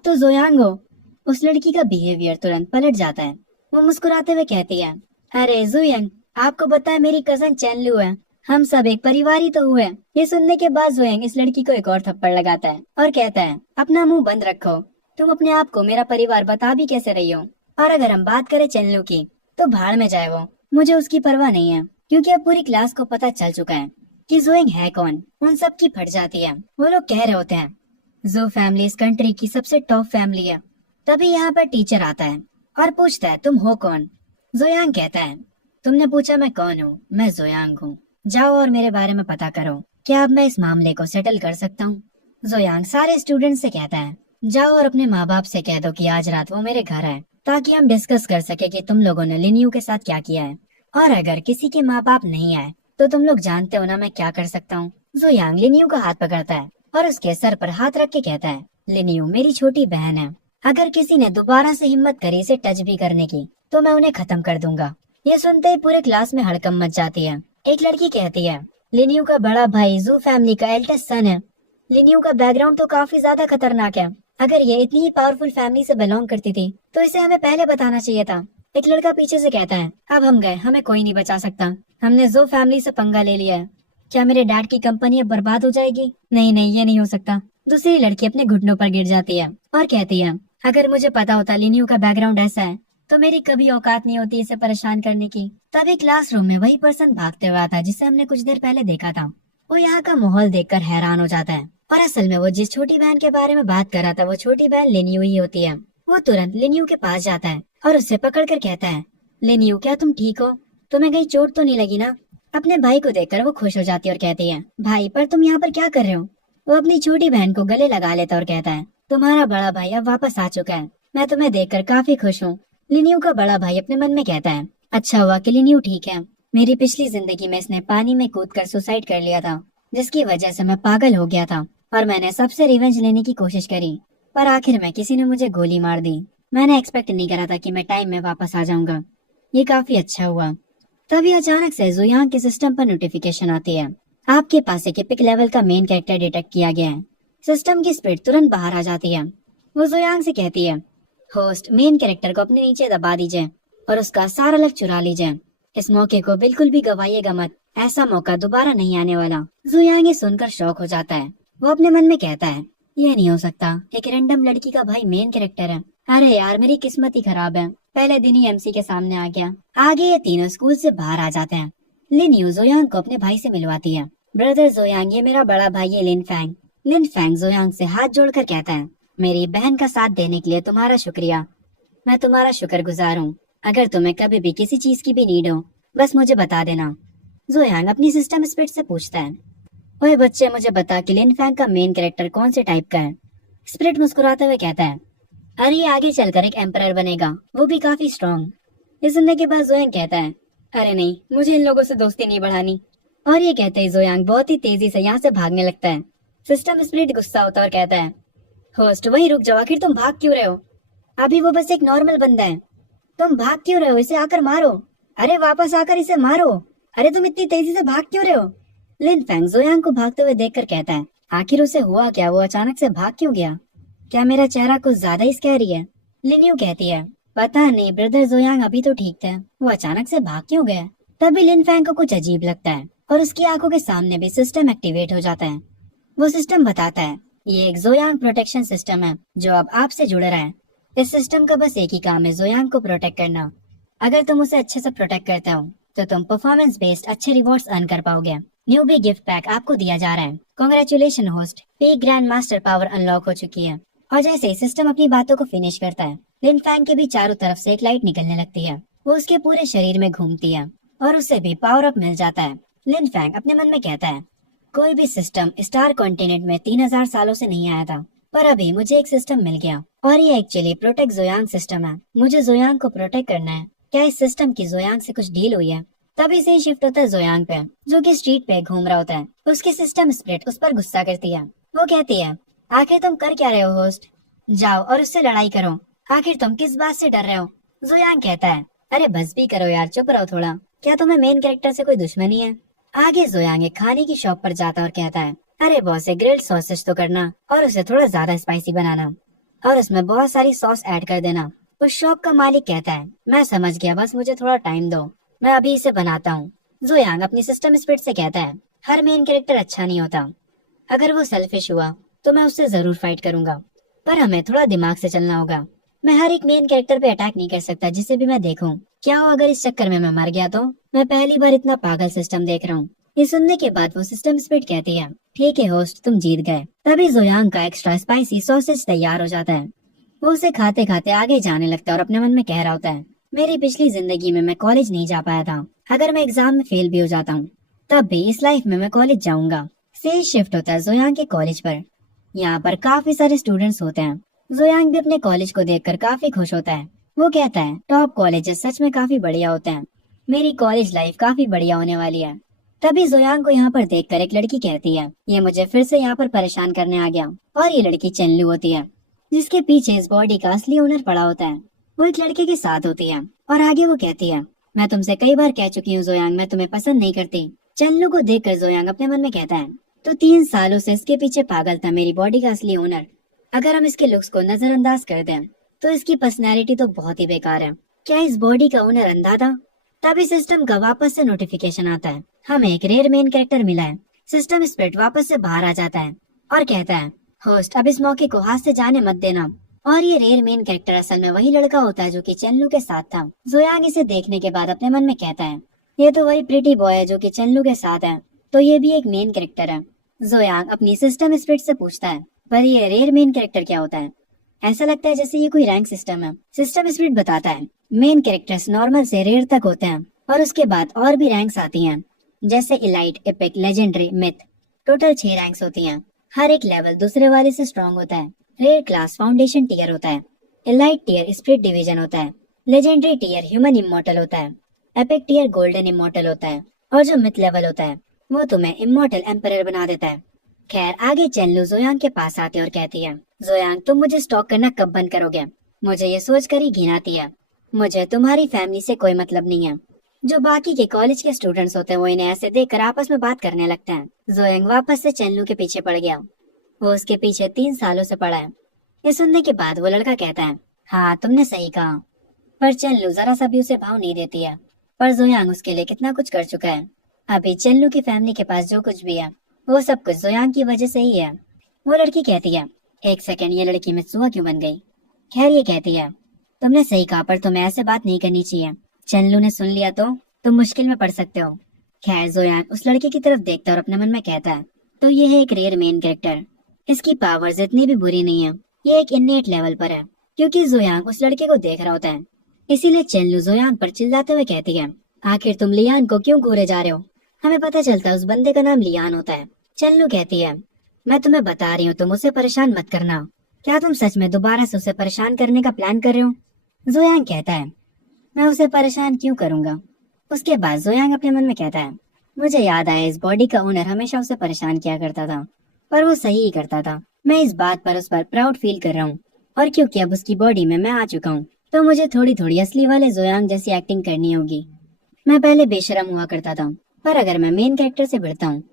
तो जोयांग हो। उस लड़की का बिहेवियर तुरंत पलट जाता है। वो मुस्कुराते हुए कहती है, अरे जोयांग, आपको पता है मेरी कजन चेनलू है, हम सब एक परिवार ही तो हुए। ये सुनने के बाद जोयांग इस लड़की को एक और थप्पड़ लगाता है और कहता है, अपना मुंह बंद रखो, तुम अपने आप को मेरा परिवार बता भी कैसे रही हो। और अगर हम बात करें चेनलू की, तो भाड़ में जाए वो, मुझे उसकी परवाह नहीं है, क्योंकि अब पूरी क्लास को पता चल चुका है कि जोयांग है कौन। उन सब की फट जाती है। वो लोग कह रहे होते हैं, जो फैमिली इस कंट्री की सबसे टॉप फैमिली है। तभी यहाँ पर टीचर आता है और पूछता है, तुम हो कौन। जोयांग कहता है, तुमने पूछा मैं कौन हूँ, मैं जोयांग हूँ, जाओ और मेरे बारे में पता करो, क्या अब मैं इस मामले को सेटल कर सकता हूँ। जोयांग सारे स्टूडेंट से कहता है, जाओ और अपने माँ बाप से कह दो कि आज रात वो मेरे घर है, ताकि हम डिस्कस कर सके कि तुम लोगों ने लिनियू के साथ क्या किया है। और अगर किसी के माँ बाप नहीं आए तो तुम लोग जानते हो ना मैं क्या कर सकता हूँ। जोयांग लिनियू का हाथ पकड़ता है और उसके सर पर हाथ रख के कहता है, लिनियू मेरी छोटी बहन है, अगर किसी ने दोबारा से हिम्मत करी इसे टच भी करने की तो मैं उन्हें खत्म कर दूंगा। ये सुनते ही पूरे क्लास में हड़कंप मच जाती है। एक लड़की कहती है, लिनियू का बड़ा भाई जू फैमिली का एल्डेस्ट सन है। लिनियू का बैकग्राउंड तो काफी ज्यादा खतरनाक है। अगर ये इतनी ही पावरफुल फैमिली से बिलोंग करती थी तो इसे हमें पहले बताना चाहिए था। एक लड़का पीछे से कहता है, अब हम गए, हमें कोई नहीं बचा सकता, हमने जू फैमिली से पंगा ले लिया है। क्या मेरे डैड की कंपनी अब बर्बाद हो जाएगी? नहीं नहीं, ये नहीं हो सकता। दूसरी लड़की अपने घुटनों पर गिर जाती है और कहती है, अगर मुझे पता होता लिनियू का बैकग्राउंड ऐसा है तो मेरी कभी औकात नहीं होती इसे परेशान करने की। तभी क्लासरूम में वही पर्सन भागते हुए आता जिसे हमने कुछ देर पहले देखा था। वो यहाँ का माहौल देखकर हैरान हो जाता है और असल में वो जिस छोटी बहन के बारे में बात कर रहा था वो छोटी बहन लिनियू ही होती है। वो तुरंत लिनियू के पास जाता है और उससे पकड़कर कहता है, लिनियू क्या तुम ठीक हो? तुम्हें कहीं चोट तो नहीं लगी ना? अपने भाई को देखकर वो खुश हो जाती है और कहती है, भाई पर तुम यहाँ पर क्या कर रहे हो? वो अपनी छोटी बहन को गले लगा लेता और कहता है, तुम्हारा बड़ा भाई अब वापस आ चुका है, मैं तुम्हें देखकर काफी खुश हूँ। लिनियू का बड़ा भाई अपने मन में कहता है, अच्छा हुआ कि लिनियू ठीक है, मेरी पिछली जिंदगी में इसने पानी में कूदकर सुसाइड कर लिया था, जिसकी वजह से मैं पागल हो गया था और मैंने सबसे रिवेंज लेने की कोशिश करी, पर आखिर में किसी ने मुझे गोली मार दी। मैंने एक्सपेक्ट नहीं करा था कि मैं टाइम में वापस आ जाऊंगा। ये काफी अच्छा हुआ। तभी अचानक से जुयांग के सिस्टम पर नोटिफिकेशन आती है। आपके पास एक एपिक लेवल का मेन कैरेक्टर डिटेक्ट किया गया है। सिस्टम की स्पीड तुरंत बाहर आ जाती है। वो जुयांग से कहती है, होस्ट मेन कैरेक्टर को अपने नीचे दबा दीजिए और उसका सारा लक चुरा लीजिए। इस मौके को बिल्कुल भी गवाइएगा मत, ऐसा मौका दोबारा नहीं आने वाला। जुयांग ये सुनकर शॉक हो जाता है। वो अपने मन में कहता है, ये नहीं हो सकता, एक रैंडम लड़की का भाई मेन कैरेक्टर है। अरे यार, मेरी किस्मत ही खराब है, पहले दिन ही एमसी के सामने आ गया। आगे ये तीनों स्कूल से बाहर आ जाते हैं। लिन यू जोयांग को अपने भाई से मिलवाती है। ब्रदर जोयांग, ये मेरा बड़ा भाई है लिन फैंग। लिन फैंग जोयांग से हाथ जोड़कर कहता है, मेरी बहन का साथ देने के लिए तुम्हारा शुक्रिया। मैं तुम्हारा शुक्रगुजार हूँ। अगर तुम्हें कभी भी किसी चीज की भी नीड हो, बस मुझे बता देना। जोयांग अपनी सिस्टम स्पिरिट से पूछता है, ओए बच्चे, मुझे बता कि लिन फैंग का मेन कैरेक्टर कौन से टाइप का है। स्पिरिट मुस्कुराते हुए कहता है, अरे ये आगे चलकर एक एम्परर बनेगा, वो भी काफी स्ट्रॉन्ग। ये सुनने के बाद जोयांग कहता है, अरे नहीं, मुझे इन लोगों से दोस्ती नहीं बढ़ानी। और ये कहते ही जोयांग बहुत ही तेजी से यहाँ से भागने लगता है। सिस्टम स्पिरिट गुस्सा होता है और कहता है, होस्ट वहीं रुक जाओ, आखिर तुम भाग क्यों रहे हो? अभी वो बस एक नॉर्मल बंदा है, तुम भाग क्यों रहे हो? इसे आकर मारो। अरे वापस आकर इसे मारो। अरे तुम इतनी तेजी से भाग क्यों रहे हो? लिन फैंग जोयांग को भागते हुए देखकर कहता है, आखिर उसे हुआ क्या? वो अचानक से भाग क्यों गया? क्या मेरा चेहरा कुछ ज्यादा ही स्कैरी है? लिन यू कहती है, पता नहीं ब्रदर जोयांग, अभी तो ठीक था, वो अचानक से भाग क्यों गया? तभी लिन फैंग को कुछ अजीब लगता है और उसकी आंखों के सामने भी सिस्टम एक्टिवेट हो जाता है। वो सिस्टम बताता है, ये एक जोयांग प्रोटेक्शन सिस्टम है जो अब आपसे जुड़ रहा है। इस सिस्टम का बस एक ही काम है, जोयांग को प्रोटेक्ट करना। अगर तुम उसे अच्छे से प्रोटेक्ट करते हो तो तुम परफॉर्मेंस बेस्ड अच्छे रिवॉर्ड्स अर्न कर पाओगे। न्यूबी गिफ्ट पैक आपको दिया जा रहा है। Congratulation host, peak grand master power unlock हो चुकी है। और जैसे ही सिस्टम अपनी बातों को फिनिश करता है, लिन फैंग के भी चारों तरफ से एक लाइट निकलने लगती है। वो उसके पूरे शरीर में घूमती है और उसे भी पावर अप मिल जाता है। लिन फैंग अपने मन में कहता है, कोई भी सिस्टम स्टार कॉन्टिनेंट में 3000 सालों से नहीं आया था, पर अभी मुझे एक सिस्टम मिल गया और ये एक्चुअली प्रोटेक्ट जोयांग सिस्टम है। मुझे जोयांग को प्रोटेक्ट करना है। क्या इस सिस्टम की जोयांग से कुछ डील हुई है? तभी से शिफ्ट होता है जोयांग पे, जो कि स्ट्रीट पे घूम रहा होता है। उसकी सिस्टम स्प्लिट उस पर गुस्सा करती है। वो कहती है, आखिर तुम कर क्या रहे हो होस्ट? जाओ और उससे लड़ाई करो। आखिर तुम किस बात से डर रहे हो? जोयांग कहता है, अरे बस भी करो यार, चुप रहो थोड़ा। क्या तुम्हें मेन कैरेक्टर से कोई दुश्मनी है? आगे जोयांग एक खाने की शॉप पर जाता और कहता है, अरे बॉस, एक ग्रिल्ड सॉसेज तो करना और उसे थोड़ा ज्यादा स्पाइसी बनाना और उसमें बहुत सारी सॉस ऐड कर देना। उस शॉप का मालिक कहता है, मैं समझ गया, बस मुझे थोड़ा टाइम दो, मैं अभी इसे बनाता हूँ। जोयांग अपनी सिस्टम स्पिरिट से कहता है, हर मेन कैरेक्टर अच्छा नहीं होता। अगर वो सेल्फिश हुआ तो मैं उससे जरूर फाइट करूंगा, पर हमें थोड़ा दिमाग से चलना होगा। मैं हर एक मेन कैरेक्टर पे अटैक नहीं कर सकता जिसे भी मैं देखूं। क्या हो अगर इस चक्कर में मैं मर गया तो? मैं पहली बार इतना पागल सिस्टम देख रहा हूँ। ये सुनने के बाद वो सिस्टम स्पिरिट कहती है, ठीक है होस्ट, तुम जीत गए। तभी जोयांग का एक्स्ट्रा स्पाइसी सॉसेज तैयार हो जाता है। वो उसे खाते खाते आगे जाने लगता है और अपने मन में कह रहा होता है, मेरी पिछली जिंदगी में मैं कॉलेज नहीं जा पाया था। अगर मैं एग्जाम में फेल भी हो जाता हूँ तब भी इस लाइफ में मैं कॉलेज जाऊंगा। से शिफ्ट होता है जोयांग के कॉलेज पर। यहाँ पर काफी सारे स्टूडेंट्स होते हैं। जोयांग भी अपने कॉलेज को देखकर काफी खुश होता है। वो कहता है, टॉप कॉलेजेस सच में काफी बढ़िया होते हैं। मेरी कॉलेज लाइफ काफी बढ़िया होने वाली है। तभी जोयांग को यहाँ पर देखकर एक लड़की कहती है, ये मुझे फिर से यहाँ पर परेशान करने आ गया। और ये लड़की चेनलू होती है, जिसके पीछे इस बॉडी का असली ओनर पड़ा होता है। वो एक लड़के के साथ होती है और आगे वो कहती है, मैं तुमसे कई बार कह चुकी हूँ जोयांग, मैं तुम्हें पसंद नहीं करती। चेनलू को देखकर जोयांग अपने मन में कहता है, तो 3 सालों से इसके पीछे पागल था मेरी बॉडी का असली ओनर। अगर हम इसके लुक्स को नजरअंदाज कर दें तो इसकी पर्सनैलिटी तो बहुत ही बेकार है। क्या इस बॉडी का ओनर अंधा था? तभी सिस्टम का वापस से नोटिफिकेशन आता है, हमें एक रेयर मेन कैरेक्टर मिला है। सिस्टम स्पिरिट वापस से बाहर आ जाता है और कहता है, होस्ट अब इस मौके को हाथ से जाने मत देना। और ये रेयर मेन कैरेक्टर असल में वही लड़का होता है जो कि चेनलू के साथ था। जोयांग इसे देखने के बाद अपने मन में कहता है, ये तो वही प्रिटी बॉय है जो कि चेनलू के साथ है, तो ये भी एक मेन कैरेक्टर है। जोयांग अपनी सिस्टम स्पिरिट से पूछता है, पर ये रेयर मेन कैरेक्टर क्या होता है? ऐसा लगता है जैसे ये कोई रैंक सिस्टम है। सिस्टम स्पिरिट बताता है, मेन कैरेक्टर्स नॉर्मल से रेयर तक होते हैं और उसके बाद और भी रैंक्स आती हैं, जैसे elite, epic, legendary, myth. Total 6 ranks होती हैं। हर एक लेवल दूसरे वाले से स्ट्रॉन्ग होता है। रेयर क्लास फाउंडेशन टीयर होता है। इलाइट टीयर स्पिरिट डिवीजन होता है। लेजेंडरी टीयर ह्यूमन इमॉर्टल होता है। एपिक टियर गोल्डन इमोर्टल होता है और जो मिथ लेवल होता है वो तुम्हें इमोर्टल एम्परर बना देता है। खैर आगे चेनलू जोयांग के पास आती है और कहती है, जोयांग तुम मुझे स्टॉक करना कब बंद करोगे? मुझे ये सोच कर ही घिन आती है। मुझे तुम्हारी फैमिली से कोई मतलब नहीं है। जो बाकी के कॉलेज के स्टूडेंट्स होते हैं वो इन्हें ऐसे देखकर आपस में बात करने लगते हैं। जोयांग वापस से चेनलू के पीछे पड़ गया। वो उसके पीछे 3 सालों से पड़ा है। ये सुनने के बाद वो लड़का कहता है, हाँ तुमने सही कहा। पर चेनलू जरा सा भी उसे भाव नहीं देती है। पर जोयांग उसके लिए कितना कुछ कर चुका है। अभी चेनलू की फैमिली के पास जो कुछ भी है वो सब कुछ जोयांग की वजह से ही है। वो लड़की कहती है, एक सेकंड, ये लड़की मित्सुआ क्यों बन गई? खैर ये कहती है, तुमने सही कहा पर तुम्हें ऐसे बात नहीं करनी चाहिए। चेनलू ने सुन लिया तो तुम मुश्किल में पड़ सकते हो। खैर जोयांग उस लड़के की तरफ देखता है और अपने मन में कहता है, तो ये है एक रेयर मेन कैरेक्टर। इसकी पावर्स इतनी भी बुरी नहीं है, ये एक इननेट लेवल पर है। क्योंकि जोयांग उस लड़के को देख रहा होता है इसीलिए चेनलू जोयांग पर चिल्लाते हुए कहती है, आखिर तुम लियान को क्यों घूरे जा रहे हो? हमें पता चलता है उस बंदे का नाम लियान होता है। चेनलू कहती है, मैं तुम्हें बता रही हूँ तुम उसे परेशान मत करना। क्या तुम सच में दोबारा से उसे परेशान करने का प्लान कर रहे हो? जोयांग कहता है, मैं उसे परेशान क्यों करूंगा? उसके बाद जोयांग अपने मन में कहता है, मुझे याद आया इस बॉडी का ओनर हमेशा उसे परेशान किया करता था पर वो सही ही करता था। मैं इस बात पर उस पर प्राउड फील कर रहा हूँ और क्योंकि अब उसकी बॉडी में मैं आ चुका हूँ तो मुझे थोड़ी थोड़ी असली वाले जोयांग जैसी एक्टिंग करनी होगी। मैं पहले बेशरम हुआ करता था पर अगर मैं मेन कैरेक्टर से भिड़ता हूँ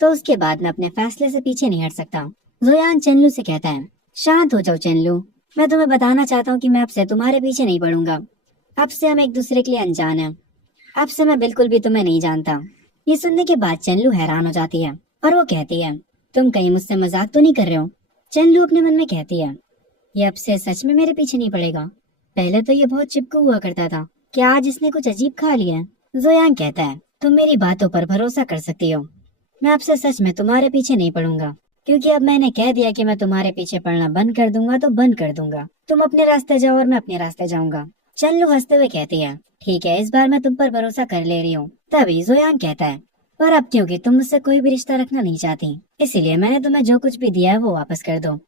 तो उसके बाद मैं अपने फैसले से पीछे नहीं हट सकता। जोयांग चेनलू से कहता है, शांत हो जाओ चेनलू, मैं तुम्हें बताना चाहता हूँ कि मैं अब से तुम्हारे पीछे नहीं पड़ूंगा। अब से हम एक दूसरे के लिए अनजान हैं। अब से मैं बिल्कुल भी तुम्हें नहीं जानता। ये सुनने के बाद चेनलू हैरान हो जाती है और वो कहती है, तुम कहीं मुझसे मजाक तो नहीं कर रहे हो? चेनलू अपने मन में कहती है, ये अब से सच में मेरे पीछे नहीं पड़ेगा? पहले तो ये बहुत चिपकू हुआ करता था, क्या आज इसने कुछ अजीब खा लिया है? जोयांग कहता है, तुम मेरी बातों पर भरोसा कर सकती हो। मैं अब से सच में तुम्हारे पीछे नहीं पड़ूंगा क्योंकि अब मैंने कह दिया कि मैं तुम्हारे पीछे पड़ना बंद कर दूंगा तो बंद कर दूंगा। तुम अपने रास्ते जाओ और मैं अपने रास्ते जाऊंगा। चेनलू हंसते हुए कहती है, ठीक है इस बार मैं तुम पर भरोसा कर ले रही हूँ। तभी जोयांग कहता है, पर अब क्योंकि तुम मुझसे कोई भी रिश्ता रखना नहीं चाहती इसीलिए मैंने तुम्हें जो कुछ भी दिया है वो वापस कर दो।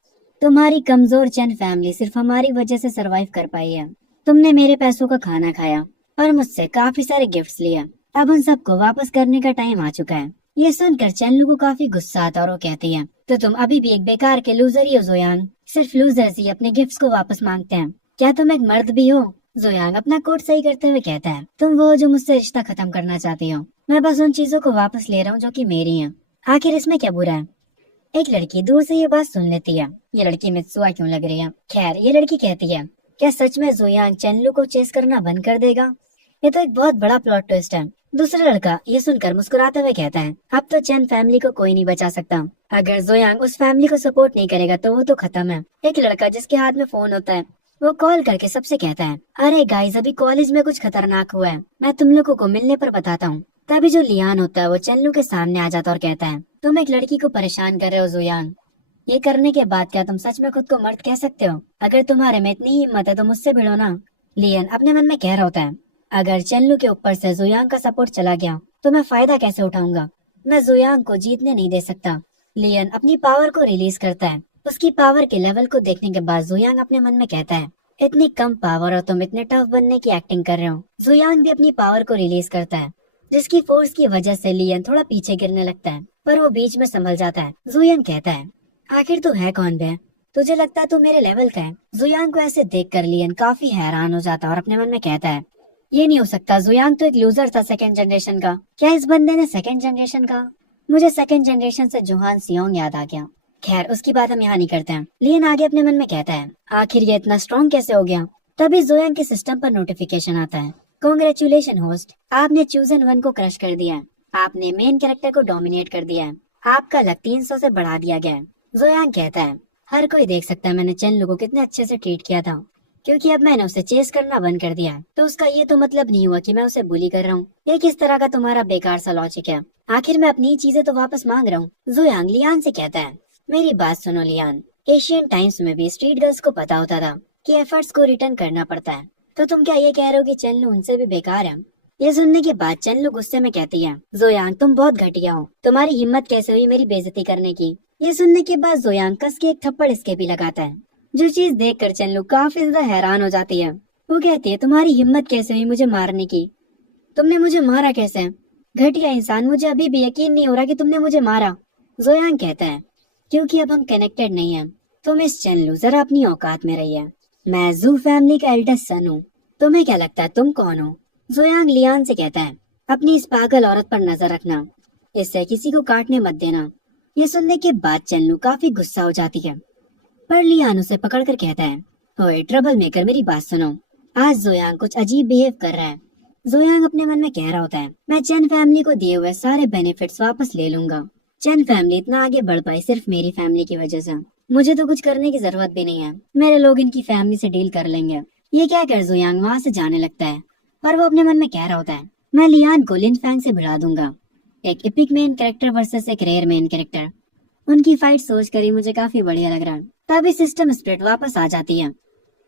तुम्हारी कमजोर चैन फैमिली सिर्फ हमारी वजह से सरवाइव कर पाई है। तुमने मेरे पैसों का खाना खाया और मुझसे काफी सारे गिफ्ट्स लिए। अब उन सबको वापस करने का टाइम आ चुका है। ये सुनकर चेनलू को काफी गुस्सा आता और वो कहती है, तो तुम अभी भी एक बेकार के लूजर ही हो जोयांग। सिर्फ लूजर्स ही अपने गिफ्ट्स को वापस मांगते हैं। क्या तुम एक मर्द भी हो? जोयांग अपना कोट सही करते हुए कहता है, तुम वो जो मुझसे रिश्ता खत्म करना चाहती हो। मैं बस उन चीजों को वापस ले रहा हूँ जो कि मेरी हैं। आखिर इसमें क्या बुरा है? एक लड़की दूर से ये बात सुन लेती है। ये लड़की मित्सुआ क्यों लग रही है? खैर ये लड़की कहती है, क्या सच में जोयांग चेनलू को चेस करना बंद कर देगा? ये तो एक बहुत बड़ा प्लॉट ट्विस्ट है। दूसरा लड़का ये सुनकर मुस्कुराते हुए कहता है, अब तो चैन फैमिली को कोई नहीं बचा सकता। अगर जोयांग उस फैमिली को सपोर्ट नहीं करेगा तो वो तो खत्म है। एक लड़का जिसके हाथ में फोन होता है वो कॉल करके सबसे कहता है, अरे गाइस अभी कॉलेज में कुछ खतरनाक हुआ है, मैं तुम लोगों को मिलने पर बताता हूँ। तभी जो लियान होता है वो चेनलू के सामने आ जाता और कहता है, तुम एक लड़की को परेशान कर रहे हो जोयांग। ये करने के बाद क्या तुम सच में खुद को मर्द कह सकते हो? अगर तुम्हारे में इतनी हिम्मत है तो मुझसे भिड़ो ना। लियन अपने मन में कह रहा होता है, अगर चेनलू के ऊपर से जोयांग का सपोर्ट चला गया तो मैं फायदा कैसे उठाऊंगा? मैं जोयांग को जीतने नहीं दे सकता। लियन अपनी पावर को रिलीज करता है। उसकी पावर के लेवल को देखने के बाद जोयांग अपने मन में कहता है, इतनी कम पावर और तुम इतने टफ बनने की एक्टिंग कर रहे हो। जोयांग भी अपनी पावर को रिलीज करता है जिसकी फोर्स की वजह से लियन थोड़ा पीछे गिरने लगता है पर वो बीच में संभल जाता है। जोयांग कहता है, आखिर तू है कौन बे? तुझे लगता है तू मेरे लेवल का है? जोयांग को ऐसे देखकर लियन काफी हैरान हो जाता है और अपने मन में कहता है, ये नहीं हो सकता, जोयांग तो एक लूजर था सेकंड जनरेशन का। क्या इस बंदे ने सेकंड जनरेशन का? मुझे सेकंड जनरेशन से जोहान सियोंग याद आ गया। खैर उसकी बात हम यहाँ नहीं करते हैं। लियन आगे अपने मन में कहता है, आखिर ये इतना स्ट्रॉन्ग कैसे हो गया? तभी जोयांग के सिस्टम पर नोटिफिकेशन आता है, कांग्रेचुलेशन होस्ट, आपने चूजन वन को क्रश कर दिया है। आपने मेन कैरेक्टर को डोमिनेट कर दिया है। आपका लक 300 से बढ़ा दिया गया है। जोयांग कहता है, हर कोई देख सकता है मैंने चेनलू को कितने अच्छे से ट्रीट किया था। क्योंकि अब मैंने उसे चेस करना बंद कर दिया है तो उसका ये तो मतलब नहीं हुआ कि मैं उसे बुली कर रहा हूँ। ये किस तरह का तुम्हारा बेकार सा लॉजिक है? आखिर मैं अपनी चीजें तो वापस मांग रहा हूँ। जोयांग लियान से कहता है, मेरी बात सुनो लियान, एशियन टाइम्स में भी स्ट्रीट गर्ल्स को पता होता था कि एफर्ट्स को रिटर्न करना पड़ता है। तो तुम क्या ये कह रहे हो कि चेनलू उनसे भी बेकार है? ये सुनने के बाद चेनलू गुस्से में कहती है, जोयांग तुम बहुत घटिया हो, तुम्हारी हिम्मत कैसे हुई मेरी बेइज्जती करने की? ये सुनने के बाद जोयांग कस के एक थप्पड़ इसके भी लगाता है जो चीज देखकर चेनलू काफी ज्यादा हैरान हो जाती है। वो कहती है, तुम्हारी हिम्मत कैसे हुई मुझे मारने की? तुमने मुझे मारा कैसे? घटिया इंसान, मुझे अभी भी यकीन नहीं हो रहा कि तुमने मुझे मारा। जोयांग कहता है, क्योंकि अब हम कनेक्टेड नहीं हैं। तो मिस चेनलू, जरा अपनी औकात में रहिए। मैं जू फैमिली का एल्डेस्ट सन हूँ। तुम्हें क्या लगता है तुम कौन हो? जोयांग लियान से कहता है, अपनी इस पागल औरत पर नजर रखना, इससे किसी को काटने मत देना। ये सुनने के बाद चेनलू काफी गुस्सा हो जाती है, पर लियान उसे पकड़कर कहता है, ओए ट्रबल मेकर, मेरी बात सुनो। आज जोयांग कुछ अजीब बिहेव कर रहा है। जोयांग अपने मन में कह रहा होता है, मैं चैन फैमिली को दिए हुए सारे बेनिफिट्स वापस ले लूंगा। चैन फैमिली इतना आगे बढ़ पाई सिर्फ मेरी फैमिली की वजह से। मुझे तो कुछ करने की जरूरत भी नहीं है, मेरे लोग इनकी फैमिली से डील कर लेंगे। ये क्या कर जोयांग वहाँ से जाने लगता है, और वो अपने मन में कह रहा होता है, मैं लियान को लिन फैंग से भिड़ा दूंगा। एक एपिक मेन कैरेक्टर वर्सेस एक रेयर मेन कैरेक्टर। उनकी फाइट सोच कर ही मुझे काफी बढ़िया लग रहा है। तभी सिस्टम स्प्लिट वापस आ जाती है।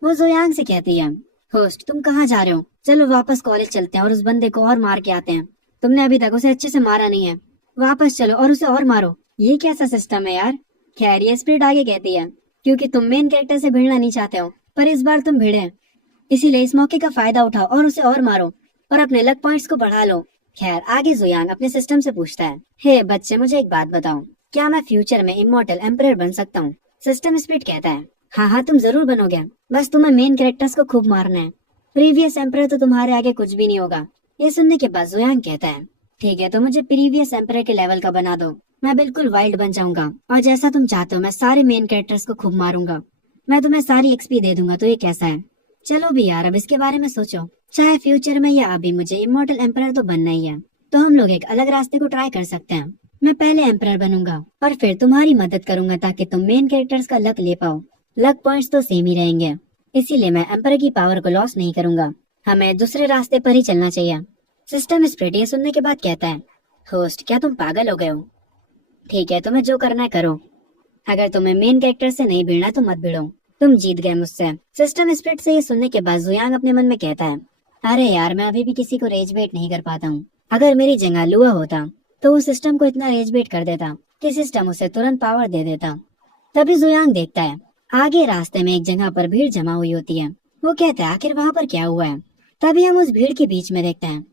वो जोयांग से कहती है, होस्ट तुम कहाँ जा रहे हो? चलो वापस कॉलेज चलते हैं और उस बंदे को और मार के आते हैं। तुमने अभी तक उसे अच्छे से मारा नहीं है, वापस चलो और उसे और मारो। ये कैसा सिस्टम है यार? खैर ये स्प्लिट आगे कहती है, क्योंकि तुम मेन कैरेक्टर से भिड़ना नहीं चाहते हो, पर इस बार तुम भिड़े, इसीलिए इस मौके का फायदा उठाओ और उसे और मारो और अपने लक पॉइंट्स को बढ़ा लो। खैर आगे जोयांग अपने सिस्टम से पूछता है, हे बच्चे मुझे एक बात बताओ, क्या मैं फ्यूचर में इमॉर्टल एम्परर बन सकता हूँ? सिस्टम स्प्लिट कहता है, हाँ हाँ तुम जरूर बनोगे, बस तुम्हें मेन कैरेक्टर्स को खूब मारना है। प्रीवियस एम्परर तो तुम्हारे आगे कुछ भी नहीं होगा। ये सुनने के बाद जोयांग कहता है, ठीक है तो मुझे प्रीवियस एम्परर के लेवल का बना दो, मैं बिल्कुल वाइल्ड बन जाऊंगा और जैसा तुम चाहते हो मैं सारे मेन कैरेक्टर्स को खूब मारूंगा। मैं तुम्हें सारी एक्सपी दे दूंगा, तो ये कैसा है? चलो भी यार, अब इसके बारे में सोचो, चाहे फ्यूचर में या अभी मुझे इमॉर्टल एम्परर तो बनना ही है, तो हम लोग एक अलग रास्ते को ट्राई कर सकते हैं। मैं पहले एम्परर बनूंगा और फिर तुम्हारी मदद करूंगा ताकि तुम मेन कैरेक्टर्स का लक ले पाओ। लक पॉइंट्स तो सेम ही रहेंगे, इसीलिए मैं एम्परर की पावर को लॉस नहीं करूंगा। हमें दूसरे रास्ते पर ही चलना चाहिए। सिस्टम स्प्लिट ये सुनने के बाद कहता है, होस्ट क्या तुम पागल हो गए हो? ठीक है तुम्हें जो करना है करो, अगर तुम्हें मेन कैरेक्टर से नहीं भिड़ना तो मत भिड़ो, तुम जीत गए मुझसे। सिस्टम स्प्लिट से ये सुनने के बाद जोयांग अपने मन में कहता है, अरे यार मैं अभी भी किसी को रेज बेट नहीं कर पाता हूँ। अगर मेरी जगह लुआ होता तो वो सिस्टम को इतना रेज बेट कर देता कि सिस्टम उसे तुरंत पावर दे देता। तभी जोयांग देखता है आगे रास्ते में एक जगह पर भीड़ जमा हुई होती है। वो कहता है आखिर वहाँ पर क्या हुआ है? तभी हम उस भीड़ के बीच में देखते हैं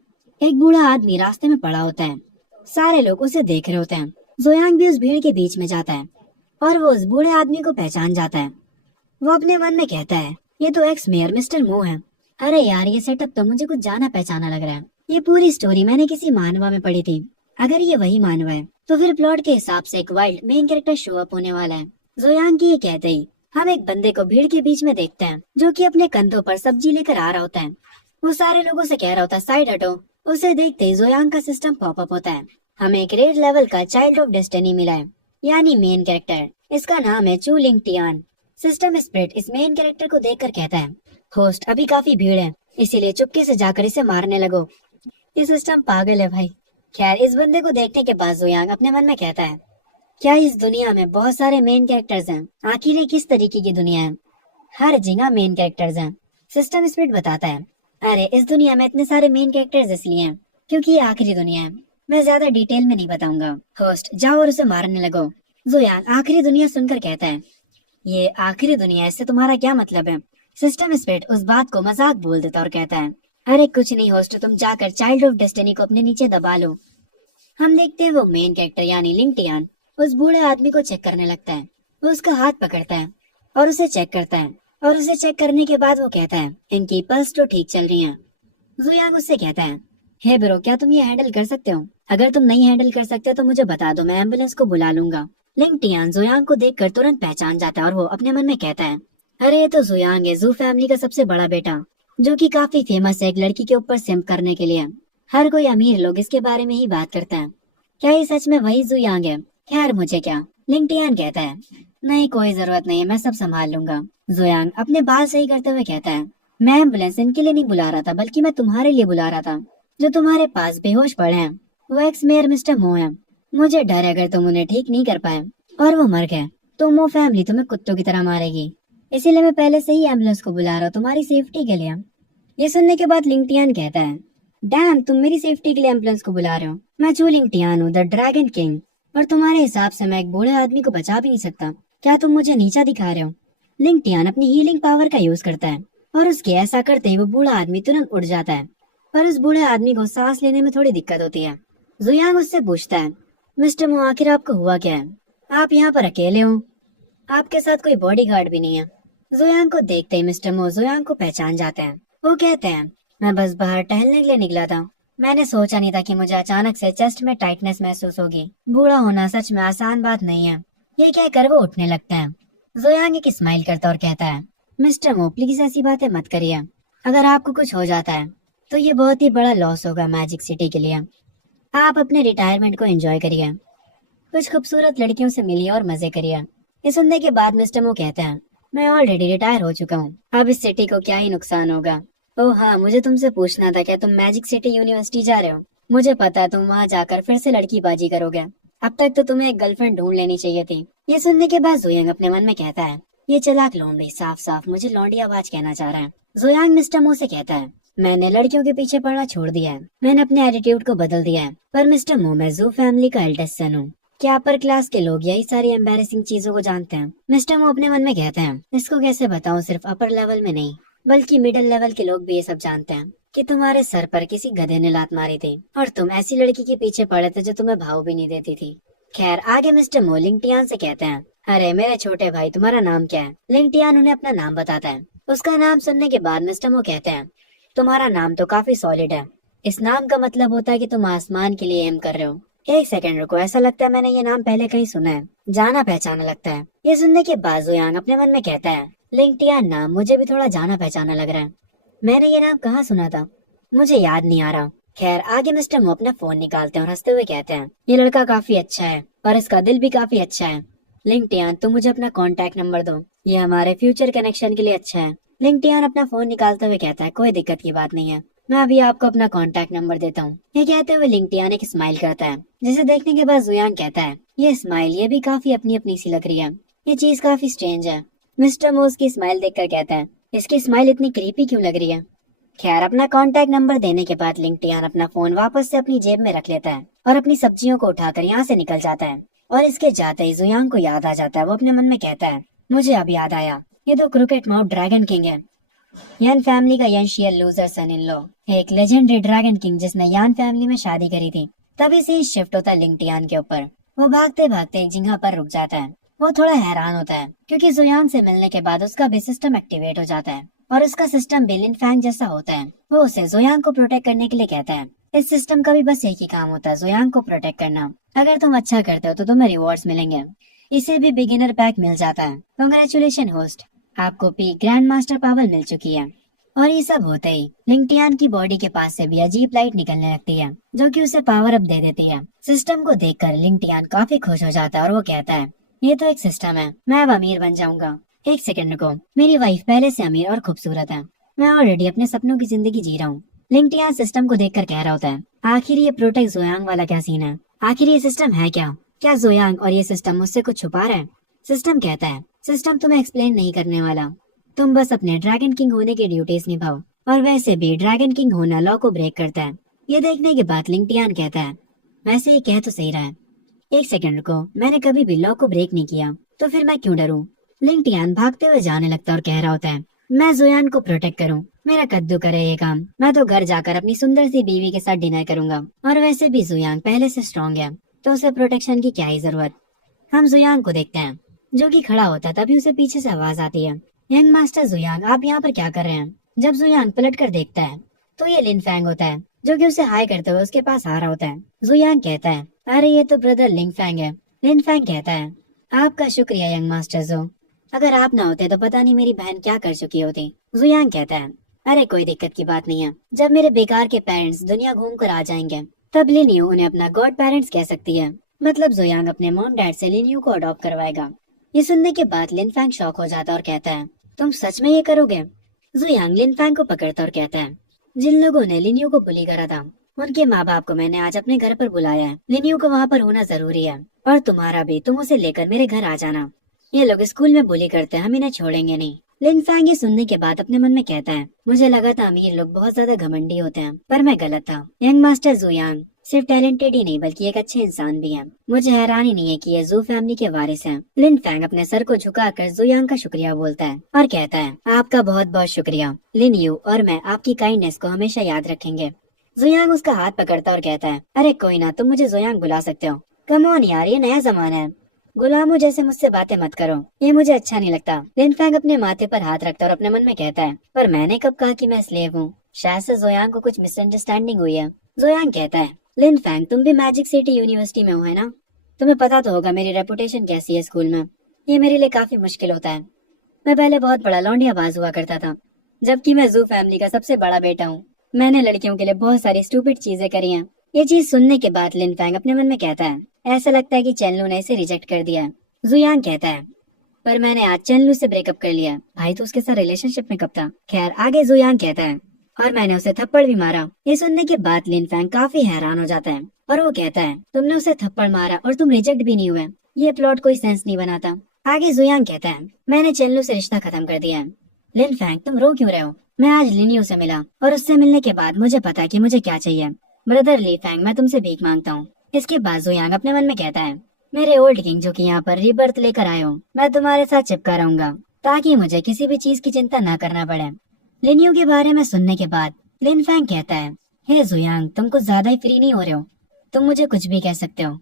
एक बूढ़ा आदमी रास्ते में पड़ा होता है। सारे लोग उसे देख रहे होते हैं। जोयांग भी उस भीड़ के बीच में जाता है और वो उस बूढ़े आदमी को पहचान जाता है। वो अपने मन में कहता है, ये तो एक्स मेयर मिस्टर मो है। अरे यार ये सेटअप तो मुझे कुछ जाना पहचाना लग रहा है। ये पूरी स्टोरी मैंने किसी मानवा में पढ़ी थी। अगर ये वही मानवा है तो फिर प्लॉट के हिसाब से एक wild main character show up होने वाला है। जोयांग की ये कहते ही हम एक बंदे को भीड़ के बीच में देखते हैं जो कि अपने कंधों पर सब्जी लेकर आ रहा होता है। वो सारे लोगों से कह रहा होता है साइड हटो। उसे देखते ही जोयांग का सिस्टम पॉपअप होता है। हमें एक रेड लेवल का चाइल्ड ऑफ डेस्टिनी मिला है, यानी मेन कैरेक्टर। इसका नाम है चू लिंग टियान। सिस्टम स्प्लिट इस मेन कैरेक्टर को देखकर कहता है, होस्ट अभी काफी भीड़ है, इसीलिए चुपके से जाकर इसे मारने लगो। ये सिस्टम पागल है भाई। खैर इस बंदे को देखने के बाद जोयांग अपने मन में कहता है, क्या इस दुनिया में बहुत सारे मेन कैरेक्टर्स हैं? आखिर ये किस तरीके की दुनिया है? हर जगह मेन कैरेक्टर्स हैं। सिस्टम स्प्लिट बताता है, अरे इस दुनिया में इतने सारे मेन कैरेक्टर्स इसलिए हैं क्योंकि ये आखिरी दुनिया है। मैं ज्यादा डिटेल में नहीं बताऊंगा। होस्ट जाओ और उसे मारने लगो। जोयांग आखिरी दुनिया सुनकर कहता है, ये आखिरी दुनिया, इससे तुम्हारा क्या मतलब है? सिस्टम स्प्लिट उस बात को मजाक बोल देता और कहता है, अरे कुछ नहीं होस्ट, तुम जाकर चाइल्ड ऑफ डेस्टिनी को अपने नीचे दबा लो। हम देखते हैं वो मेन कैरेक्टर यानी लिंग टियान उस बूढ़े आदमी को चेक करने लगता है। वो उसका हाथ पकड़ता है और उसे चेक करता है, और उसे चेक करने के बाद वो कहता है, इनकी पल्स तो ठीक चल रही है। जोयांग उससे कहता है, हे ब्रो क्या तुम ये हैंडल कर सकते हो? अगर तुम नहीं हैंडल कर सकते तो मुझे बता दो, मैं एम्बुलेंस को बुला लूंगा। लिंग टियान जोयांग को देखकर तुरंत पहचान जाता है और वो अपने मन में कहता है, अरे ये तो जोयांग है, जू फैमिली का सबसे बड़ा बेटा, जो कि काफी फेमस है एक लड़की के ऊपर सिम्प करने के लिए। हर कोई अमीर लोग इसके बारे में ही बात करता है। क्या ये सच में वही जोयांग है? खैर मुझे क्या, लिंग टियान कहता है, नहीं कोई जरूरत नहीं है, मैं सब संभाल लूंगा। जोयांग अपने बाल सही करते हुए कहता है, मैं एम्बुलेंस इनके लिए नहीं बुला रहा था, बल्कि मैं तुम्हारे लिए बुला रहा था, जो तुम्हारे पास बेहोश पड़े हैं। वो एक्स मेयर मिस्टर मो है। मुझे डर है अगर तुम उन्हें ठीक नहीं कर पाए और वो मर गए तो मो फैमिली तुम्हें कुत्तों की तरह मारेगी, इसीलिए मैं पहले से ही एम्बुलेंस को बुला रहा हूँ तुम्हारी सेफ्टी के लिए। ये सुनने के बाद लिंग टियान कहता है, डैम तुम मेरी सेफ्टी के लिए एम्बुलेंस को बुला रहे हो? मैं चू लिंग टियान हूँ, द ड्रैगन किंग, और तुम्हारे हिसाब से मैं एक बूढ़े आदमी को बचा भी नहीं सकता। क्या तुम मुझे नीचा दिखा रहे हो? लिंग टियान अपनी हीलिंग पावर का यूज करता है और उसके ऐसा करते ही वो बूढ़ा आदमी तुरंत उड़ जाता है। पर उस बूढ़े आदमी को सांस लेने में थोड़ी दिक्कत होती है। जुयांग उससे पूछता है, मिस्टर मो, आखिर आपको हुआ क्या है? आप यहाँ पर अकेले हो, आपके साथ कोई बॉडीगार्ड भी नहीं है। जुयांग को देखते ही मिस्टर मो जुयांग को पहचान जाते हैं। वो कहते हैं, मैं बस बाहर टहलने के लिए निकला था। मैंने सोचा नहीं था कि मुझे अचानक से चेस्ट में टाइटनेस महसूस होगी। बूढ़ा होना सच में आसान बात नहीं है। ये कहकर वो उठने लगते हैं। जुयांग एक स्माइल करता और कहता है, मिस्टर मो, प्लीज ऐसी बातें मत करिए। अगर आपको कुछ हो जाता है तो ये बहुत ही बड़ा लॉस होगा मैजिक सिटी के लिए। आप अपने रिटायरमेंट को एंजॉय करिए, कुछ खूबसूरत लड़कियों से मिलिए और मजे करिए। ये सुनने के बाद मिस्टर मो कहते हैं, मैं ऑलरेडी रिटायर हो चुका हूँ, अब इस सिटी को क्या ही नुकसान होगा। ओह हाँ, मुझे तुमसे पूछना था, क्या तुम मैजिक सिटी यूनिवर्सिटी जा रहे हो? मुझे पता है तुम वहाँ जाकर फिर से लड़की बाजी करोगे। अब तक तो तुम्हें एक गर्लफ्रेंड ढूंढ लेनी चाहिए थी। ये सुनने के बाद जुयांग अपने मन में कहता है, ये चालाक लोमड़ी साफ साफ मुझे लौंडी आवाज कहना चाह रहा है। जुयांग मिस्टर मो से कहता है, मैंने लड़कियों के पीछे पड़ना छोड़ दिया है, मैंने अपने एटीट्यूड को बदल दिया है। पर मिस्टर मो, मैं जू फैमिली का एल्डेस्ट सन हूँ। क्या अपर क्लास के लोग यही सारी एम्बैरेसिंग चीजों को जानते हैं? मिस्टर मो अपने मन में कहते हैं, इसको कैसे बताऊं, सिर्फ अपर लेवल में नहीं बल्कि मिडिल लेवल के लोग भी ये सब जानते हैं कि तुम्हारे सर पर किसी गधे ने लात मारी थी और तुम ऐसी लड़की के पीछे पड़े थे जो तुम्हें भाव भी नहीं देती थी। खैर, आगे मिस्टर मो लिंगटियान से कहते हैं, अरे मेरे छोटे भाई, तुम्हारा नाम क्या है? लिंगटियान उन्हें अपना नाम बताता है। उसका नाम सुनने के बाद मिस्टर मो कहते हैं, तुम्हारा नाम तो काफी सॉलिड है। इस नाम का मतलब होता है कि तुम आसमान के लिए एम कर रहे हो। एक सेकंड रुको, ऐसा लगता है मैंने ये नाम पहले कहीं सुना है, जाना पहचाना लगता है। ये सुनने के बाद जुयांग अपने मन में कहता है, लिंगटियान नाम मुझे भी थोड़ा जाना पहचाना लग रहा है। मैंने ये नाम कहाँ सुना था, मुझे याद नहीं आ रहा। खैर, आगे मिस्टर मो अपना फोन निकालते हैं और हंसते हुए कहते हैं, ये लड़का काफी अच्छा है और इसका दिल भी काफी अच्छा है। लिंगटियान, तुम मुझे अपना कॉन्टैक्ट नंबर दो, ये हमारे फ्यूचर कनेक्शन के लिए अच्छा है। लिंगटियान अपना फोन निकालते हुए कहता है, कोई दिक्कत की बात नहीं है, मैं अभी आपको अपना कॉन्टैक्ट नंबर देता हूँ। ये कहते हुए लिंगटियान एक स्माइल करता है, जिसे देखने के बाद जुयांग कहता है, ये स्माइल ये भी काफी अपनी अपनी सी लग रही है, ये चीज काफी स्ट्रेंज है। मिस्टर मोस की स्माइल देखकर कहता है, इसकी स्माइल इतनी क्रीपी क्यों लग रही है? खैर, अपना कॉन्टैक्ट नंबर देने के बाद लिंगटियान अपना फोन वापस से अपनी जेब में रख लेता है और अपनी सब्जियों को उठाकर यहाँ से निकल जाता है। और इसके जाते ही जुयांग को याद आ जाता है। वो अपने मन में कहता है, मुझे अब याद आया, ये तो क्रिकेट माउथ ड्रैगन किंग है, यान फैमिली का यंशियल लूजर सन इन लॉ, एक लेजेंडरी ड्रैगन किंग जिसने यान फैमिली में शादी करी थी। तभी से ही शिफ्ट होता है लिंगटियान के ऊपर। वो भागते भागते एक जगह पर रुक जाता है। वो थोड़ा हैरान होता है क्योंकि जुयांग से मिलने के बाद उसका भी सिस्टम एक्टिवेट हो जाता है और उसका सिस्टम भी लिन फैंग जैसा होता है। वो उसे जुयांग को प्रोटेक्ट करने के लिए कहता है। इस सिस्टम का भी बस एक ही काम होता है, जुयांग को प्रोटेक्ट करना। अगर तुम अच्छा करते हो तो तुम्हें रिवॉर्ड्स मिलेंगे। इसे भी बिगिनर पैक मिल जाता है। कांग्रेचुलेशन होस्ट, आपको पी ग्रैंड मास्टर पावर मिल चुकी है। और ये सब होते ही लिंगटियान की बॉडी के पास से भी अजीब लाइट निकलने लगती है जो कि उसे पावर अप दे देती है। सिस्टम को देखकर लिंगटियान काफी खुश हो जाता है और वो कहता है, ये तो एक सिस्टम है, मैं अब अमीर बन जाऊंगा। एक सेकंड रुको, मेरी वाइफ पहले से अमीर और खूबसूरत है, मैं ऑलरेडी अपने सपनों की जिंदगी जी रहा हूँ। लिंगटियान सिस्टम को देखकर कह रहा होता है, आखिर ये प्रोटेक्ट जोयांग वाला क्या सीन है? आखिर ये सिस्टम है क्या जोयांग और ये सिस्टम मुझसे कुछ छुपा रहा है? सिस्टम कहता है, सिस्टम तुम्हें एक्सप्लेन नहीं करने वाला, तुम बस अपने ड्रैगन किंग होने की ड्यूटीज निभाओ। और वैसे भी ड्रैगन किंग होना लॉ को ब्रेक करता है। ये देखने के बाद लिंगटियान कहता है, वैसे ये कह तो सही रहा है, एक सेकंड रुको, मैंने कभी भी लॉ को ब्रेक नहीं किया, तो फिर मैं क्यों डरूं? लिंगटियान भागते हुए जाने लगता है और कह रहा होता है, मैं जोयान को प्रोटेक्ट करूं, मेरा कद्दू करे ये काम, मैं तो घर जाकर अपनी सुंदर सी बीवी के साथ डिनर करूंगा। और वैसे भी जुयांग पहले से स्ट्रॉन्ग है, तो उसे प्रोटेक्शन की क्या ही जरूरत। हम जुयांग को देखते हैं जो कि खड़ा होता है, तभी उसे पीछे से आवाज आती है, यंग मास्टर जुयांग, आप यहाँ पर क्या कर रहे हैं? जब जुयांग पलट कर देखता है तो ये लिन फैंग होता है जो कि उसे हाई करते हुए उसके पास आ रहा होता है। जुयांग कहता है, अरे ये तो ब्रदर लिन फैंग है। लिन फैंग कहता है, आपका शुक्रिया यंग मास्टर जो, अगर आप ना होते तो पता नहीं मेरी बहन क्या कर चुकी होती। जुयांग कहता है, अरे कोई दिक्कत की बात नहीं है, जब मेरे बेकार के पेरेंट्स दुनिया घूम कर आ जाएंगे तब लिन्यू उन्हें अपना गॉड पेरेंट्स कह सकती है। मतलब जुयांग अपने मॉम डैड से लिन्यू को अडॉप्ट करवाएगा। ये सुनने के बाद लिन फैंग शॉक हो जाता है और कहता है, तुम सच में ये करोगे? जुयांग लिन फैंग को पकड़ता और कहता है, जिन लोगों ने लिन्यू को बुली करा था उनके माँ बाप को मैंने आज अपने घर पर बुलाया है। लिन्यू को वहाँ पर होना जरूरी है और तुम्हारा भी, तुम उसे लेकर मेरे घर आ जाना। ये लोग स्कूल में बुली करते हैं, हम इन्हें छोड़ेंगे नहीं। लिन फैंग ये सुनने के बाद अपने मन में कहता है, मुझे लगा था अमीर लोग बहुत ज्यादा घमंडी होते हैं, पर मैं गलत था। यंग मास्टर जुयांग सिर्फ टैलेंटेड ही नहीं बल्कि एक अच्छे इंसान भी हैं। मुझे हैरानी नहीं है कि ये जू फैमिली के वारिस हैं। लिन फैंग अपने सर को झुकाकर जुयांग का शुक्रिया बोलता है और कहता है, आपका बहुत बहुत शुक्रिया। लिन यू और मैं आपकी काइंडनेस को हमेशा याद रखेंगे। जुयांग उसका हाथ पकड़ता और कहता है, अरे कोई ना, तुम मुझे जुयांग बुला सकते हो। कम ऑन यार, ये नया जमाना है, गुलामों जैसे मुझसे बातें मत करो, ये मुझे अच्छा नहीं लगता। लिनफैंग अपने माथे पर हाथ रखता और अपने मन में कहता है, पर मैंने कब कहा कि मैं स्लेव हूँ? शायद से जोयांग को कुछ मिसअंडरस्टैंडिंग हुई है। जोयांग कहता है, लिनफैंग तुम भी मैजिक सिटी यूनिवर्सिटी में हो है ना? तुम्हें पता तो होगा मेरी रेपुटेशन कैसी है स्कूल में। ये मेरे लिए काफी मुश्किल होता है। मैं पहले बहुत बड़ा लौंडियाबाज हुआ करता था, जबकि मैं जू फैमिली का सबसे बड़ा बेटा हूँ। मैंने लड़कियों के लिए बहुत सारी स्टूपिड चीजें करी हैं। ये चीज सुनने के बाद लिनफैंग अपने मन में कहता है, ऐसा लगता है कि चेनलू ने इसे रिजेक्ट कर दिया है। जुयांग कहता है, पर मैंने आज चेनलू से ब्रेकअप कर लिया। भाई तो उसके साथ रिलेशनशिप में कब था? खैर आगे जुयांग कहता है, और मैंने उसे थप्पड़ भी मारा। ये सुनने के बाद लिनफैंग काफी हैरान हो जाता है और वो कहता है, तुमने उसे थप्पड़ मारा और तुम रिजेक्ट भी नहीं हुए, ये प्लॉट कोई सेंस नहीं बनाता। आगे जुयांग कहता है, मैंने चेनलू से रिश्ता खत्म कर दिया है। लिनफैंग तुम रो क्यों रहे हो? मैं आज लिनियो से मिला और उससे मिलने के बाद मुझे पता कि मुझे क्या चाहिए। ब्रदर लिनफैंग मैं तुमसे भीख मांगता हूँ। इसके बाद जुयांग अपने मन में कहता है, मेरे ओल्ड किंग जो कि यहाँ पर रीबर्थ लेकर आए हो, मैं तुम्हारे साथ चिपका रहूंगा ताकि मुझे किसी भी चीज की चिंता न करना पड़े। लिनियो के बारे में सुनने के बाद लिनफैंग कहता है, हे जुयांग तुम कुछ ज्यादा ही फ्री नहीं हो रहे हो? तुम मुझे कुछ भी कह सकते हो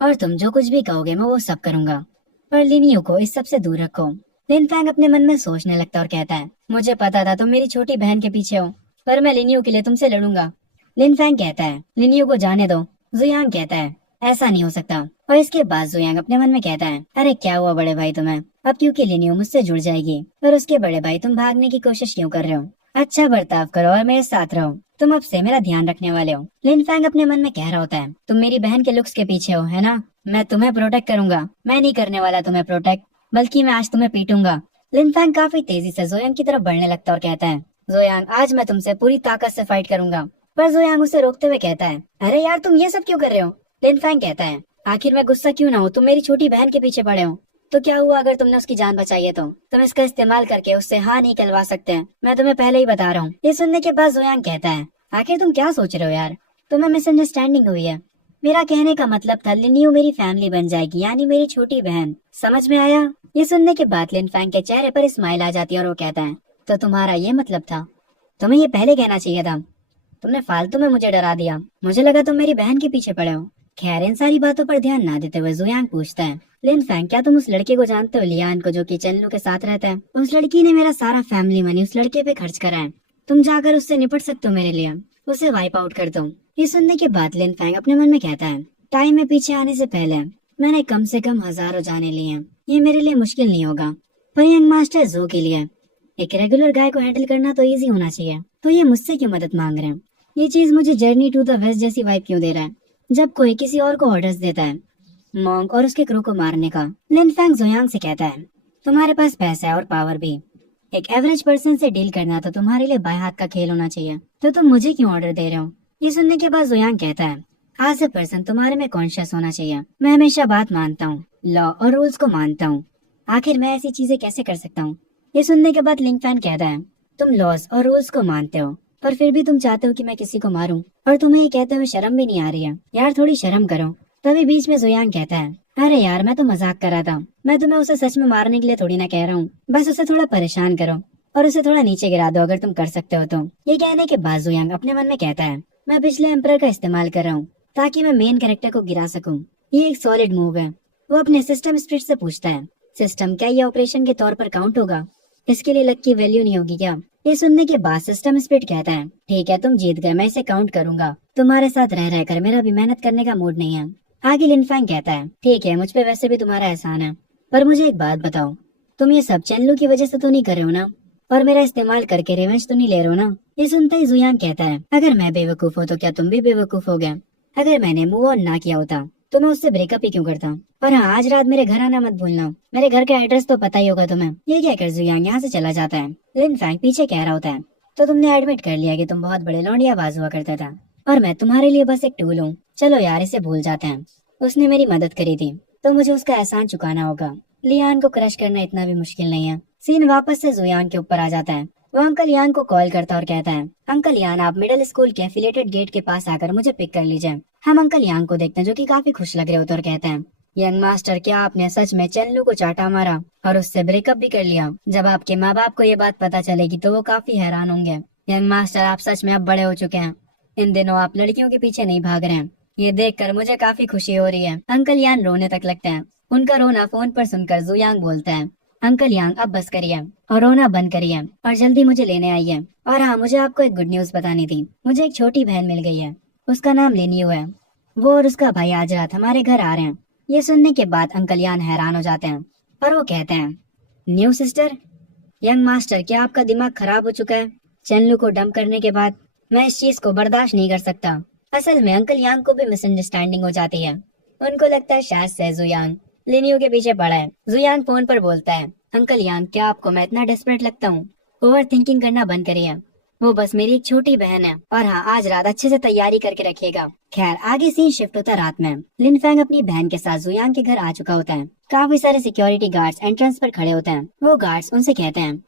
और तुम जो कुछ भी कहोगे मैं वो सब करूंगा, पर लिनियो को इस सब से दूर रखो। लिनफैंग अपने मन में सोचने लगता और कहता है, मुझे पता था तुम मेरी छोटी बहन के पीछे हो, पर मैं लिनियो के लिए तुमसे लड़ूंगा। लिनफैंग कहता है, लिनियो को जाने दो। जुयांग कहता है, ऐसा नहीं हो सकता। और इसके बाद जुयांग अपने मन में कहता है, अरे क्या हुआ बड़े भाई तुम्हें? अब क्योंकि लिनियो मुझसे जुड़ जाएगी, पर उसके बड़े भाई तुम भागने की कोशिश क्यों कर रहे हो? अच्छा बर्ताव करो और मेरे साथ रहो, तुम अब से मेरा ध्यान रखने वाले हो। लिनफैंग अपने मन में कह रहा होता है, तुम मेरी बहन के लुक्स के पीछे हो है ना? मैं तुम्हें प्रोटेक्ट करूंगा। मैं नहीं करने वाला तुम्हें प्रोटेक्ट, बल्कि मैं आज तुम्हें पीटूंगा। लिनफैंग काफी तेजी से जोयांग की तरफ बढ़ने लगता और कहता है, जोयांग आज मैं तुमसे पूरी ताकत से फाइट करूंगा। पर जोयांग उसे रोकते हुए कहता है, अरे यार तुम ये सब क्यों कर रहे हो? लिनफैंग कहता है, आखिर मैं गुस्सा क्यों ना हूँ, तुम मेरी छोटी बहन के पीछे पड़े हो। तो क्या हुआ अगर तुमने उसकी जान बचाई है? तो तुम इसका इस्तेमाल करके उससे हाँ नहीं कहलवा सकते हैं, मैं तुम्हें पहले ही बता रहा हूँ। ये सुनने के बाद जोयांग कहता है, आखिर तुम क्या सोच रहे हो यार? तुम्हें मिसअंडरस्टैंडिंग हुई है। मेरा कहने का मतलब था लिनियो मेरी फैमिली बन जाएगी, यानी मेरी छोटी बहन। समझ में आया? ये सुनने के बाद लिनफैंग के चेहरे पर स्माइल आ जाती है और वो कहता है, तो तुम्हारा ये मतलब था? तुम्हें ये पहले कहना चाहिए था। तुमने फालतू में मुझे डरा दिया, मुझे लगा तुम मेरी बहन के पीछे पड़े हो। खैर इन सारी बातों पर ध्यान ना देते हुए जुयांग पूछता है, लिनफैंग क्या तुम उस लड़के को जानते हो, लियान को, जो कि चेनलू के साथ रहता है? उस लड़की ने मेरा सारा फैमिली मनी उस लड़के पे खर्च करा है। तुम जाकर उससे निपट सकते हो मेरे लिए, उसे वाइप आउट कर दो। ये सुनने के बाद लिनफैंग अपने मन में कहता है, टाइम में पीछे आने से पहले मैंने कम से कम हजारों जाने लिए हैं, ये मेरे लिए मुश्किल नहीं होगा। पर यंग मास्टर जो के लिए एक रेगुलर गाय को हैंडल करना तो इजी होना चाहिए, तो ये मुझसे क्यों मदद मांग रहे हैं? ये चीज मुझे जर्नी टू द वेस्ट जैसी वाइब क्यों दे रहा है, जब कोई किसी और को ऑर्डर्स देता है मॉन्क और उसके क्रू को मारने का। लिनफैंग जोयांग से कहता है, तुम्हारे पास पैसा है और पावर भी, एक एवरेज पर्सन से डील करना तो तुम्हारे लिए बाएं हाथ का खेल होना चाहिए, तो तुम मुझे क्यों ऑर्डर दे रहे हो? ये सुनने के बाद जोयांग कहता है, आज ए पर्सन तुम्हारे में कॉन्शियस होना चाहिए। मैं हमेशा बात मानता हूँ, लॉ और रूल्स को मानता हूँ, आखिर मैं ऐसी चीजें कैसे कर सकता हूँ? ये सुनने के बाद लिनफैंग कहता है, तुम लॉज और रूल्स को मानते हो, पर फिर भी तुम चाहते हो कि मैं किसी को मारूं, और तुम्हें ये कहते हुए शर्म भी नहीं आ रही है? यार थोड़ी शर्म करो। तभी बीच में जोयांग कहता है, अरे यार मैं तो मजाक कर रहा था, मैं तुम्हें उसे सच में मारने के लिए थोड़ी ना कह रहा हूँ, बस उसे थोड़ा परेशान करो और उसे थोड़ा नीचे गिरा दो अगर तुम कर सकते हो तो। ये कहने के बाद जोयांग अपने मन में कहता है, मैं पिछले एम्परर का इस्तेमाल कर रहा हूँ ताकि मैं मेन कैरेक्टर को गिरा सकूं। ये एक सॉलिड मूव है। वो अपने सिस्टम स्पिरिट से पूछता है, सिस्टम क्या ये ऑपरेशन के तौर पर काउंट होगा? इसके लिए लक की वैल्यू नहीं होगी क्या? ये सुनने के बाद सिस्टम स्पिरिट कहता है, ठीक है तुम जीत गए, मैं इसे काउंट करूंगा। तुम्हारे साथ रह रहकर मेरा भी मेहनत करने का मूड नहीं है। आगे लिनफैंग कहता है, ठीक है मुझ पे वैसे भी तुम्हारा एहसान है, पर मुझे एक बात बताओ, तुम ये सब चेनलू की वजह से तो नहीं कर रहे हो ना? और मेरा इस्तेमाल करके रिवेंज तो नहीं ले रहे हो ना? ये सुनते ही जुयांग कहता है, अगर मैं बेवकूफ हूँ तो क्या तुम भी बेवकूफ हो गए? अगर मैंने मूव ऑन ना किया होता तो मैं उससे ब्रेकअप ही क्यों करता? और हाँ आज रात मेरे घर आना मत भूलना, मेरे घर का एड्रेस तो पता ही होगा तुम्हें। ये कहकर जुयांग यहाँ से चला जाता है। लिनफैंग पीछे कह रहा होता है, तो तुमने एडमिट कर लिया कि तुम बहुत बड़े लौंडियाबाज हुआ करता था और मैं तुम्हारे लिए बस एक टूल हूँ। चलो यार इसे भूल जाते हैं, उसने मेरी मदद करी थी तो मुझे उसका एहसान चुकाना होगा। लियान को क्रश करना इतना भी मुश्किल नहीं है। सीन वापस से जुयांग के ऊपर आ जाता है। वो अंकल यान को कॉल करता और कहता है, अंकल यान आप मिडिल स्कूल के एफिलिएटेड गेट के पास आकर मुझे पिक कर लीजिए। हम अंकल यान को देखते हैं जो कि काफी खुश लग रहे होते और कहते हैं, यंग मास्टर क्या आपने सच में चेनलू को चाटा मारा और उससे ब्रेकअप भी कर लिया? जब आपके माँ बाप को ये बात पता चलेगी तो वो काफी हैरान होंगे। यंग मास्टर आप सच में अब बड़े हो चुके हैं इन दिनों आप लड़कियों के पीछे नहीं भाग रहे हैं, ये देखकर मुझे काफी खुशी हो रही है। अंकल यान रोने तक लगते हैं। उनका रोना फोन पर सुनकर जुयांग बोलता है, अंकल यांग अब बस करिए और रोना बंद करिए और जल्दी मुझे लेने आइए। और हाँ, मुझे आपको एक गुड न्यूज बतानी थी। मुझे एक छोटी बहन मिल गई है, उसका नाम लिनियो है। वो और उसका भाई आज रात हमारे घर आ रहे हैं। ये सुनने के बाद अंकल यान हैरान हो जाते हैं और वो कहते हैं, न्यू सिस्टर? यंग मास्टर, क्या आपका दिमाग खराब हो चुका है? चेनलू को डंप करने के बाद मैं इस चीज को बर्दाश्त नहीं कर सकता। असल में अंकल यांग को भी मिसअंडरस्टैंडिंग हो जाती है। उनको लगता है शायद से जुयांग लिनियो के पीछे पड़ा है। जुयांग फोन पर बोलता है, अंकल यांग, क्या आपको मैं इतना डेस्परेट लगता हूँ? ओवर थिंकिंग करना बंद करिए। वो बस मेरी एक छोटी बहन है। और हाँ, आज रात अच्छे से तैयारी करके रखिएगा। खैर, आगे सीन शिफ्ट होता रात में। लिन फैंग अपनी बहन के साथ जुयांग के घर आ चुका होता है। काफी सारे सिक्योरिटी गार्ड्स एंट्रेंस पर खड़े होते हैं। वो गार्ड्स उनसे कहते हैं,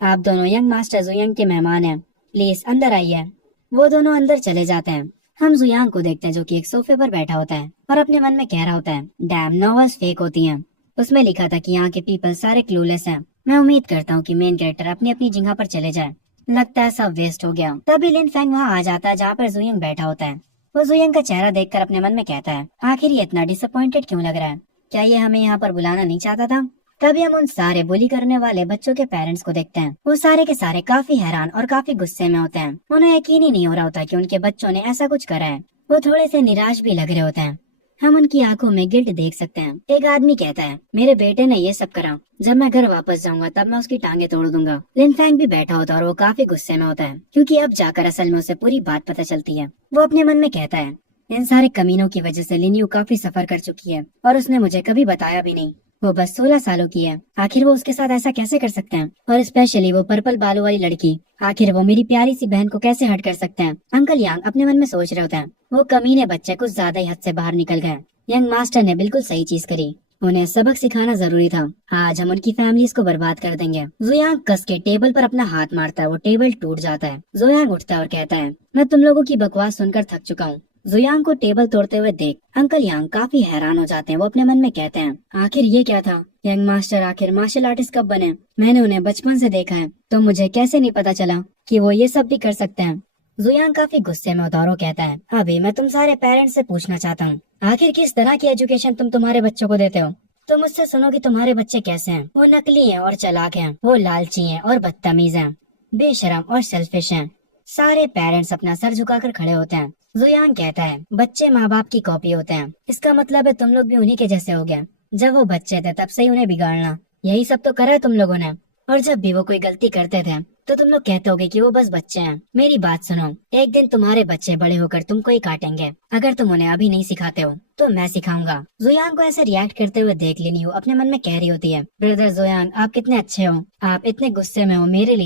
आप दोनों यंग मास्टर जुयांग के मेहमान हैं, प्लीज अंदर आइए। वो दोनों अंदर चले जाते हैं। हम जुयांग को देखते हैं जो कि एक सोफे पर बैठा होता है और अपने मन में कह रहा होता है, डैम, नॉवेल्स फेक होती हैं। उसमें लिखा था कि यहाँ के पीपल सारे क्लूलेस हैं। मैं उम्मीद करता हूँ कि मेन कैरेक्टर अपनी अपनी जगह पर चले जाए। लगता है सब वेस्ट हो गया। तभी लिन फैंग वहाँ आ जाता है जहाँ पर जुयांग बैठा होता है। वो जुयांग का चेहरा देखकर अपने मन में कहता है, आखिर ये इतना डिसअपॉइंटेड क्यों लग रहा है? क्या ये हमें यहाँ पर बुलाना नहीं चाहता था? तभी हम उन सारे बुली करने वाले बच्चों के पेरेंट्स को देखते हैं। वो सारे के सारे काफी हैरान और काफी गुस्से में होते हैं। उन्हें यकीन ही नहीं हो रहा होता कि उनके बच्चों ने ऐसा कुछ करा है। वो थोड़े से निराश भी लग रहे होते हैं। हम उनकी आंखों में गिल्ट देख सकते हैं। एक आदमी कहता है, मेरे बेटे ने ये सब करा, जब मैं घर वापस जाऊंगा तब मैं उसकी टांगे तोड़ दूंगा। लिन फैंग भी बैठा होता है और वो काफी गुस्से में होता है, क्योंकि अब जाकर असल में उसे पूरी बात पता चलती है। वो अपने मन में कहता है, इन सारे कमीनों की वजह से लिनियो काफी सफर कर चुकी है और उसने मुझे कभी बताया भी नहीं। वो बस 16 सालों की है। आखिर वो उसके साथ ऐसा कैसे कर सकते हैं? और स्पेशली वो पर्पल बालों वाली लड़की, आखिर वो मेरी प्यारी सी बहन को कैसे हर्ट कर सकते हैं? अंकल यांग अपने मन में सोच रहे होते हैं, वो कमीने बच्चे कुछ ज्यादा ही हद से बाहर निकल गए। यंग मास्टर ने बिल्कुल सही चीज करी। उन्हें सबक सिखाना जरूरी था। आज हम उनकी फैमिलीज को बर्बाद कर देंगे। जुयांग कस के टेबल पर अपना हाथ मारता है। वो टेबल टूट जाता है। जुयांग उठता है और कहता है, मैं तुम लोगों की बकवास सुनकर थक चुका हूँ। जुयांग को टेबल तोड़ते हुए देख अंकल यांग काफी हैरान हो जाते हैं। वो अपने मन में कहते हैं, आखिर ये क्या था? यंग मास्टर आखिर मार्शल आर्टिस्ट कब बने? मैंने उन्हें बचपन से देखा है, तो मुझे कैसे नहीं पता चला कि वो ये सब भी कर सकते हैं? जुयांग काफी गुस्से में होता है और वो कहता है, अभी मैं तुम सारे पेरेंट्स से पूछना चाहता हूँ, आखिर किस तरह की एजुकेशन तुम तुम्हारे बच्चों को देते हो? तो मुझसे सुनो कि तुम्हारे बच्चे कैसे हैं। वो नकली हैं और चालाक हैं, वो लालची हैं और बदतमीज हैं, बेशरम और सेल्फिश हैं। सारे पेरेंट्स अपना सर झुकाकर खड़े होते हैं। जुयांग कहता है, बच्चे माँ बाप की कॉपी होते हैं। इसका मतलब है तुम लोग भी उन्हीं के जैसे हो गए। जब वो बच्चे थे तब से ही उन्हें बिगाड़ना, यही सब तो करा है तुम लोगों ने। और जब भी वो कोई गलती करते थे तो तुम लोग कहते होगे कि वो बस बच्चे हैं। मेरी बात सुनो, एक दिन तुम्हारे बच्चे बड़े होकर तुमको ही काटेंगे। अगर तुम उन्हें अभी नहीं सिखाते हो तो मैं सिखाऊंगा। जुयांग को ऐसे रिएक्ट करते हुए देख लिनियो अपने मन में कह रही होती है, ब्रदर जुयांग, आप कितने अच्छे हो। आप इतने गुस्से में हो मेरे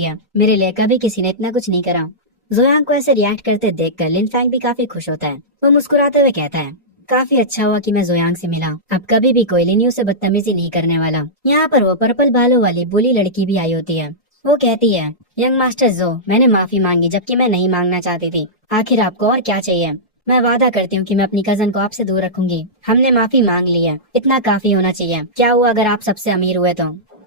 लिए कभी किसी ने इतना कुछ नहीं करा। जुयांग को ऐसे रिएक्ट करते देखकर लिन फैंग भी काफी खुश होता है। वो मुस्कुराते हुए कहता है, काफी अच्छा हुआ कि मैं जुयांग से मिला। अब कभी भी कोई लिनियो से बदतमीजी नहीं करने वाला। यहाँ पर वो पर्पल बालों वाली बुली लड़की भी आई होती है। वो कहती है, यंग मास्टर जो, मैंने माफी मांगी जबकि मैं नहीं मांगना चाहती थी। आखिर आपको और क्या चाहिए? मैं वादा करती हूँ कि मैं अपनी कजन को आपसे दूर रखूंगी। हमने माफी मांग ली है, इतना काफी होना चाहिए। क्या हुआ अगर आप सबसे अमीर हुए तो?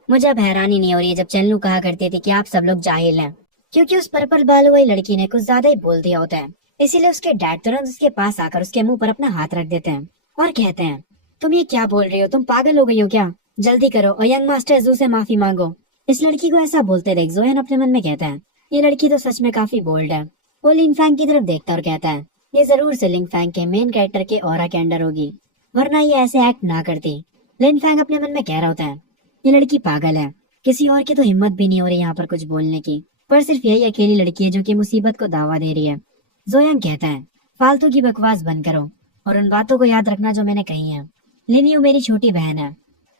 मुझे अब हैरानी नहीं हो रही है जब चेनलू कहा करती थी कि आप सब लोग जाहिल हैं, क्योंकि उस पर्पल बालों वाली लड़की ने कुछ ज्यादा ही बोल दिया होता है। इसीलिए उसके डैड तुरंत उसके पास आकर उसके मुंह पर अपना हाथ रख देते हैं और कहते हैं, तुम ये क्या बोल रही हो? तुम पागल हो गई हो क्या? जल्दी करो और यंग मास्टर जू से माफी मांगो। इस लड़की को ऐसा बोलते देख जोयन अपने मन में कहता है, ये लड़की तो सच में काफी बोल्ड है। वो लिंग फैंग की तरफ देखता और कहता है, ये जरूर से लिंग फैंग के मेन कैरेक्टर के ऑरा के अंडर होगी, वरना ये ऐसे एक्ट ना करती। लिंग फैंग अपने मन में कह रहा होता है, ये लड़की पागल है, किसी और की तो हिम्मत भी नहीं हो रही यहाँ पर कुछ बोलने की, पर सिर्फ यही अकेली लड़की है जो कि मुसीबत को दावा दे रही है। जोयन कहता है, फालतू की बकवास बंद करो और उन बातों को याद रखना जो मैंने कही है। लिनियो मेरी छोटी बहन है।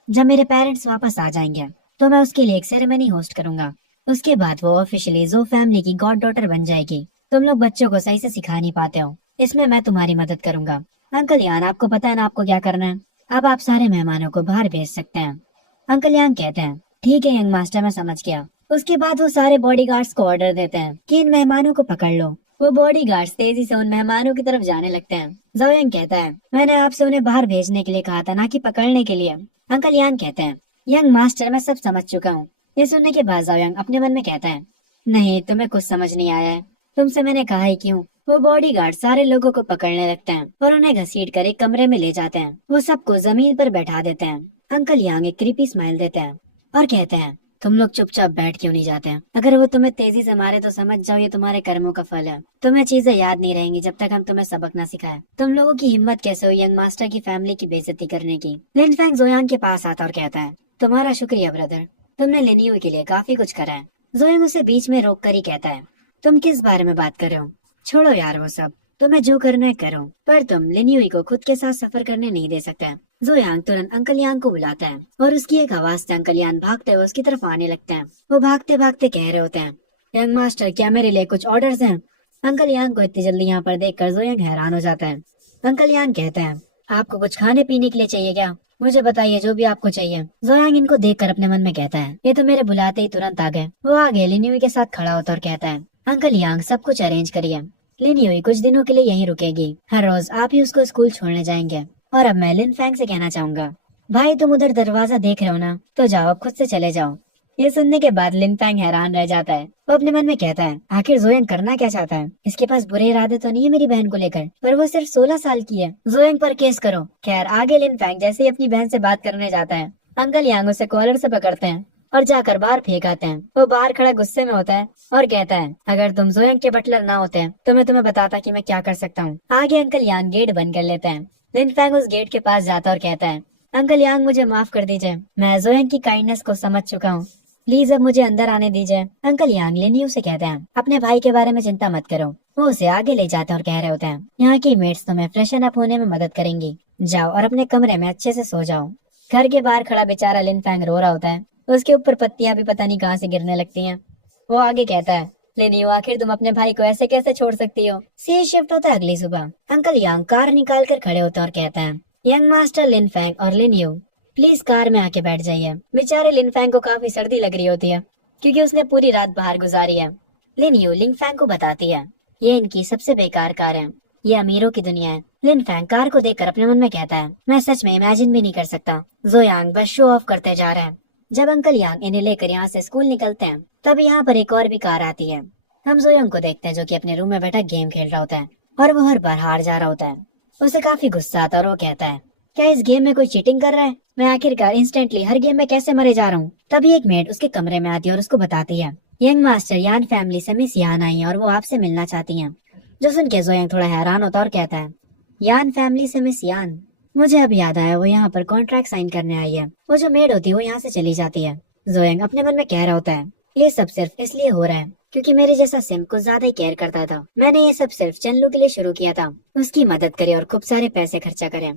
जब मेरे पेरेंट्स वापस आ जाएंगे तो मैं उसके लिए एक सेरेमनी होस्ट करूंगा। उसके बाद वो ऑफिशियली जो फैमिली की गॉड डॉटर बन जाएगी। तुम लोग बच्चों को सही से सिखा नहीं पाते हो, इसमें मैं तुम्हारी मदद करूंगा। अंकल यान, आपको पता है ना आपको क्या करना है? अब आप सारे मेहमानों को बाहर भेज सकते हैं। अंकल यान कहते हैं, ठीक है यंग मास्टर, मैं समझ गया। उसके बाद वो सारे बॉडीगार्ड्स को ऑर्डर देते हैं कि इन मेहमानों को पकड़ लो। वो बॉडीगार्ड्स तेजी से उन मेहमानों की तरफ जाने लगते हैं। जोयंग कहता है, मैंने आपसे उन्हें बाहर भेजने के लिए कहा था, ना कि पकड़ने के लिए। अंकल यान कहते हैं, यंग मास्टर, मैं सब समझ चुका हूँ। ये सुनने के बाद जोयंग अपने मन में कहता है, नहीं, तुम्हें कुछ समझ नहीं आया है। तुमसे मैंने कहा ही क्यों वो बॉडीगार्ड सारे लोगों को पकड़ने लगते हैं और उन्हें घसीट कर एक कमरे में ले जाते हैं। वो सबको जमीन पर बैठा देते हैं। अंकल यांग एक क्रीपी स्माइल देते हैं और कहते हैं, तुम लोग चुपचाप बैठ क्यों नहीं जाते हैं? अगर वो तुम्हें तेजी से मारे तो समझ जाओ ये तुम्हारे कर्मों का फल है। तुम्हें चीजें याद नहीं रहेंगी जब तक हम तुम्हें सबक न सिखाए। तुम लोगों की हिम्मत कैसे हुई यंग मास्टर की फैमिली की बेइज्जती करने की? लिन फैंग जोयांग के पास आता और कहता है, तुम्हारा शुक्रिया ब्रदर, तुमने लिनियो के लिए काफी कुछ करा है। जोयांग उसे बीच में रोक कर ही कहता है, तुम किस बारे में बात कर रहे हो? छोड़ो यार वो सब, तुम्हें जो करना है करो, पर तुम लिनियो को खुद के साथ सफर करने नहीं दे सकते। जोयांग तुरंत अंकल यांग को बुलाता है और उसकी एक आवाज से अंकल यांग भागते हुए उसकी तरफ आने लगते हैं। वो भागते भागते कह रहे होते हैं, यंग मास्टर क्या मेरे लिए कुछ ऑर्डर्स हैं? अंकल यांग को इतनी जल्दी यहाँ पर देखकर जोयांग हैरान हो जाता है। अंकल यांग कहते हैं, आपको कुछ खाने पीने के लिए चाहिए क्या? मुझे बताइए जो भी आपको चाहिए। जोयांग इनको देखकर अपने मन में कहता है, ये तो मेरे बुलाते ही तुरंत आ गए। वो आगे लिनियो के साथ खड़ा होता और कहता है, अंकल यांग सब कुछ अरेंज करिए, लिनियो कुछ दिनों के लिए यहीं रुकेगी, हर रोज आप ही उसको स्कूल छोड़ने जाएंगे। और अब मैं लिन फैंग से कहना चाहूंगा, भाई तुम उधर दरवाजा देख रहे हो ना, तो जाओ अब खुद से चले जाओ। ये सुनने के बाद लिन फैंग हैरान रह जाता है। वो अपने मन में कहता है, आखिर जोयांग करना क्या चाहता है? इसके पास बुरे इरादे तो नहीं है मेरी बहन को लेकर, पर वो सिर्फ 16 साल की है। जोयांग पर केस करो। खैर आगे लिन फैंग जैसे ही अपनी बहन से बात करने जाता है, अंकल यांग उसे कॉलर से पकड़ते हैं और जाकर बाहर फेंक आते हैं। वो बाहर खड़ा गुस्से में होता है और कहता है, अगर तुम जोयांग के बटलर ना होते तो मैं तुम्हें बताता कि मैं क्या कर सकता हूँ। आगे अंकल यांग गेट बंद कर लेते हैं। लिन फैंग उस गेट के पास जाता और कहता है, अंकल यांग मुझे माफ कर दीजिए, मैं जोयांग की काइंडनेस को समझ चुका हूँ, प्लीज अब मुझे अंदर आने दीजिए। अंकल यांग लिनियो से कहते हैं, अपने भाई के बारे में चिंता मत करो। वो उसे आगे ले जाते और कह रहे होते हैं, यहाँ की मेट्स तुम्हें फ्रेशन अप होने में मदद करेंगी, जाओ और अपने कमरे में अच्छे से सो जाओ। घर के बाहर खड़ा बेचारा लिन फैंग रो रहा होता है, उसके ऊपर पत्तियां भी पता नहीं कहाँ से गिरने लगती हैं। वो आगे कहता है, लिनियो आखिर तुम अपने भाई को ऐसे कैसे छोड़ सकती हो? सी शिफ्ट होता है अगली सुबह। अंकल यांग कार निकाल कर खड़े होते और कहता है, यंग मास्टर लिन फैंग और लिनियो प्लीज कार में आके बैठ जाइए। बेचारे लिन फैंग को काफी सर्दी लग रही होती है क्योंकि उसने पूरी रात बाहर गुजारी है। लिनियो लिन फैंग को बताती है, ये इनकी सबसे बेकार कार है, ये अमीरों की दुनिया है। लिन फैंग कार को देखकर अपने मन में कहता है, मैं सच में इमेजिन भी नहीं कर सकता, जोयांग बस शो ऑफ करते जा रहे हैं। जब अंकल यांग इन्हें लेकर यहाँ से स्कूल निकलते हैं, तब यहाँ पर एक और भी कार आती है। हम जोयांग को देखते हैं जो कि अपने रूम में बैठा गेम खेल रहा होता है और वो हर बार हार जा रहा होता है। उसे काफी गुस्सा आता है और वो कहता है, क्या इस गेम में कोई चीटिंग कर रहा है? मैं आखिरकार इंस्टेंटली हर गेम में कैसे मरे जा रहा हूँ? तभी एक मेड उसके कमरे में आती है और उसको बताती है, यंग मास्टर यान फैमिली से मिस यान आई है और वो आपसे मिलना चाहती हैं। जो सुन के जोयांग थोड़ा हैरान होता और कहता है, यान फैमिली से मिस यान? मुझे अब याद आया, वो यहाँ पर कॉन्ट्रैक्ट साइन करने आई है। वो जो मेड होती है वो यहाँ से चली जाती है। जोयांग अपने मन में कह रहा होता है, ये सब सिर्फ इसलिए हो रहा है क्योंकि मेरे जैसा सिम कुछ ज्यादा ही केयर करता था। मैंने ये सब सिर्फ चेनलू के लिए शुरू किया था, उसकी मदद करे और खूब सारे पैसे खर्चा करे,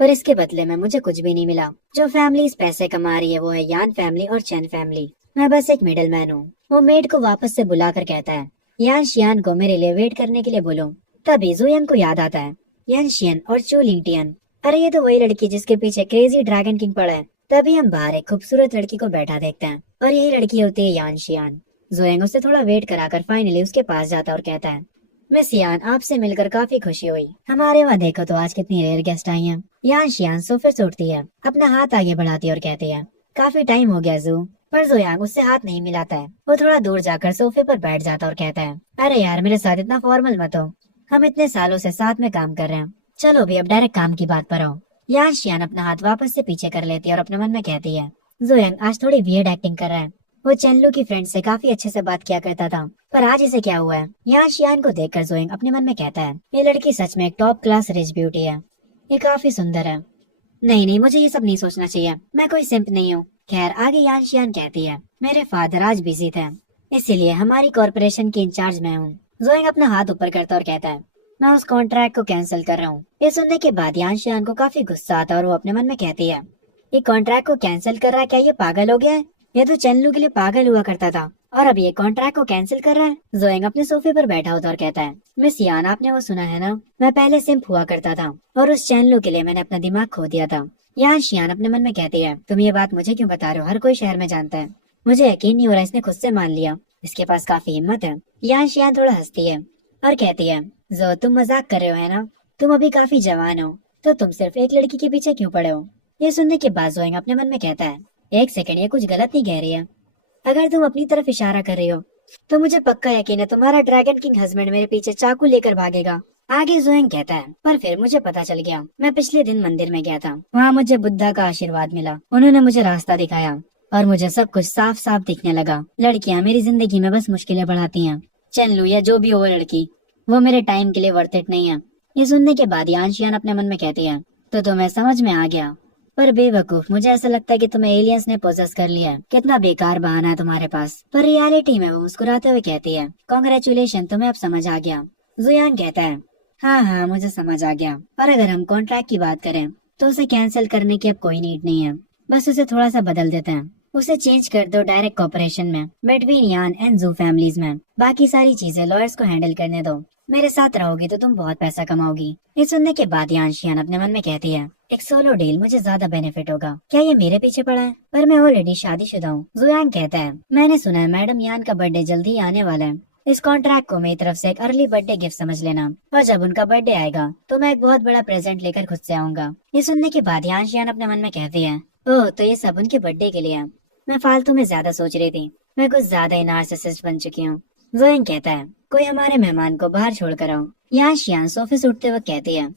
पर इसके बदले में मुझे कुछ भी नहीं मिला। जो फैमिली इस पैसे कमा रही है वो है यान फैमिली और चैन फैमिली। मैं बस एक मिडिल मैन हूँ। वो मेड को वापस से बुलाकर कहता है, यान शियान को मेरे लिए वेट करने के लिए बोलो। तभी जोयांग को याद आता है, यान शियन और चू लिंगटियन, अरे ये तो वही लड़की जिसके पीछे क्रेजी ड्रैगन किंग पड़ा है। तभी हम बाहर एक खूबसूरत लड़की को बैठा देखते हैं और यही लड़की होती है यान शियान। जोयांग उससे थोड़ा वेट कराकर फाइनली उसके पास जाता और कहता है, मिस यान आपसे मिलकर काफी खुशी हुई। हमारे वहाँ देखो तो आज कितनी रेयर गेस्ट आई हैं। यान शियान सोफे से उठती है, अपना हाथ आगे बढ़ाती है और कहती है, काफी टाइम हो गया जू। पर जोयांग उससे हाथ नहीं मिलाता है। वो थोड़ा दूर जाकर सोफे पर बैठ जाता और कहता है, अरे यार मेरे साथ इतना फॉर्मल मत हो, हम इतने सालों से साथ में काम कर रहे हैं, चलो भी अब डायरेक्ट काम की बात पर आओ। यान शियान अपना हाथ वापस से पीछे कर लेती है और अपने मन में कहती है, जोयांग आज थोड़ी वियर्ड एक्टिंग कर रहा है। वो चेनलू की फ्रेंड से काफी अच्छे से बात किया करता था, पर आज इसे क्या हुआ है? यान शियान को देखकर जोयांग अपने मन में कहता है, ये लड़की सच में एक टॉप क्लास रिच ब्यूटी है, ये काफी सुंदर है। नहीं नहीं, मुझे ये सब नहीं सोचना चाहिए, मैं कोई सिंप नहीं हूँ। खैर आगे यान शियान कहती है, मेरे फादर आज बिजी थे, इसीलिए हमारी कॉर्पोरेशन की इंचार्ज मैं हूँ। जोयांग अपना हाथ ऊपर करता और कहता है, मैं उस कॉन्ट्रैक्ट को कैंसिल कर रहा हूँ। ये सुनने के बाद यान शियान को काफी गुस्सा आता और वो अपने मन में कहती है, ये कॉन्ट्रैक्ट को कैंसिल कर रहा है, क्या ये पागल हो गया है? ये तो चेनलू के लिए पागल हुआ करता था और अब ये कॉन्ट्रैक्ट को कैंसिल कर रहा है। जोयांग अपने सोफे पर बैठा होता और कहता है, मिस यान आपने वो सुना है ना, मैं पहले सिंप हुआ करता था और उस चेनलू के लिए मैंने अपना दिमाग खो दिया था। यान शियान अपने मन में कहती है, तुम ये बात मुझे क्यों बता रहे हो, हर कोई शहर में जानता है। मुझे यकीन नहीं हो रहा इसने खुद से मान लिया, इसके पास काफी हिम्मत है। यान शियान थोड़ा हंसती है और कहती है, जो तुम मजाक कर रहे हो है ना, तुम अभी काफी जवान हो, तो तुम सिर्फ एक लड़की के पीछे क्यों पड़े हो? ये सुनने के बाद जोयांग अपने मन में कहता है, एक सेकंड, ये कुछ गलत नहीं कह रही है। अगर तुम अपनी तरफ इशारा कर रही हो तो मुझे पक्का यकीन है तुम्हारा ड्रैगन किंग हस्बैंड मेरे पीछे चाकू लेकर भागेगा। आगे जोएंग कहता है, पर फिर मुझे पता चल गया। मैं पिछले दिन मंदिर में गया था, वहाँ मुझे बुद्धा का आशीर्वाद मिला। उन्होंने मुझे रास्ता दिखाया और मुझे सब कुछ साफ साफ दिखने लगा। लड़कियाँ मेरी जिंदगी में बस मुश्किलें बढ़ाती हैं। चेनलू या जो भी हो वो लड़की, वो मेरे टाइम के लिए वर्थ इट नहीं है। ये सुनने के बाद यानशियान अपने मन में कहती है, तो तुम्हें समझ में आ गया। पर बेवकूफ, मुझे ऐसा लगता है कि तुम्हें एलियंस ने पोजेस कर लिया है। कितना बेकार बहाना है तुम्हारे पास। पर रियलिटी में वो मुस्कुराते हुए कहती है, कांग्रेचुलेशन, तुम्हें अब समझ आ गया। जुयान कहता है, हाँ हाँ मुझे समझ आ गया। पर अगर हम कॉन्ट्रैक्ट की बात करें तो उसे कैंसिल करने की अब कोई नीड नहीं है। बस उसे थोड़ा सा बदल देते हैं। उसे चेंज कर दो डायरेक्ट कॉपरेशन में बिटवीन यान एंड जू फैमिलीज में। बाकी सारी चीजें लॉयर्स को हैंडल करने दो। मेरे साथ रहोगी तो तुम बहुत पैसा कमाओगी। ये सुनने के बाद यानशियान अपने मन में कहती है, एक सोलो डील मुझे ज्यादा बेनिफिट होगा। क्या ये मेरे पीछे पड़ा है? पर मैं ऑलरेडी शादीशुदा हूँ। जुयांग कहता है, मैंने सुना है मैडम यान का बर्थडे जल्दी ही आने वाला है। इस कॉन्ट्रैक्ट को मेरी तरफ से एक अर्ली बर्थडे गिफ्ट समझ लेना, और जब उनका बर्थडे आएगा तो मैं एक बहुत बड़ा प्रेजेंट लेकर खुद से आऊंगा। ये सुनने के बाद यानशियान अपने मन में कहती है, ओह तो ये सब उनके बर्थडे के लिए है। मैं फालतू में ज्यादा सोच रही थी। मैं कुछ ज्यादा ही नार्सिसिस्ट बन चुकी हूँ। जोएंग कहता है, कोई हमारे मेहमान को बाहर छोड़ कर आओ। यानशियान सोफे से उठते वक्त कहती है,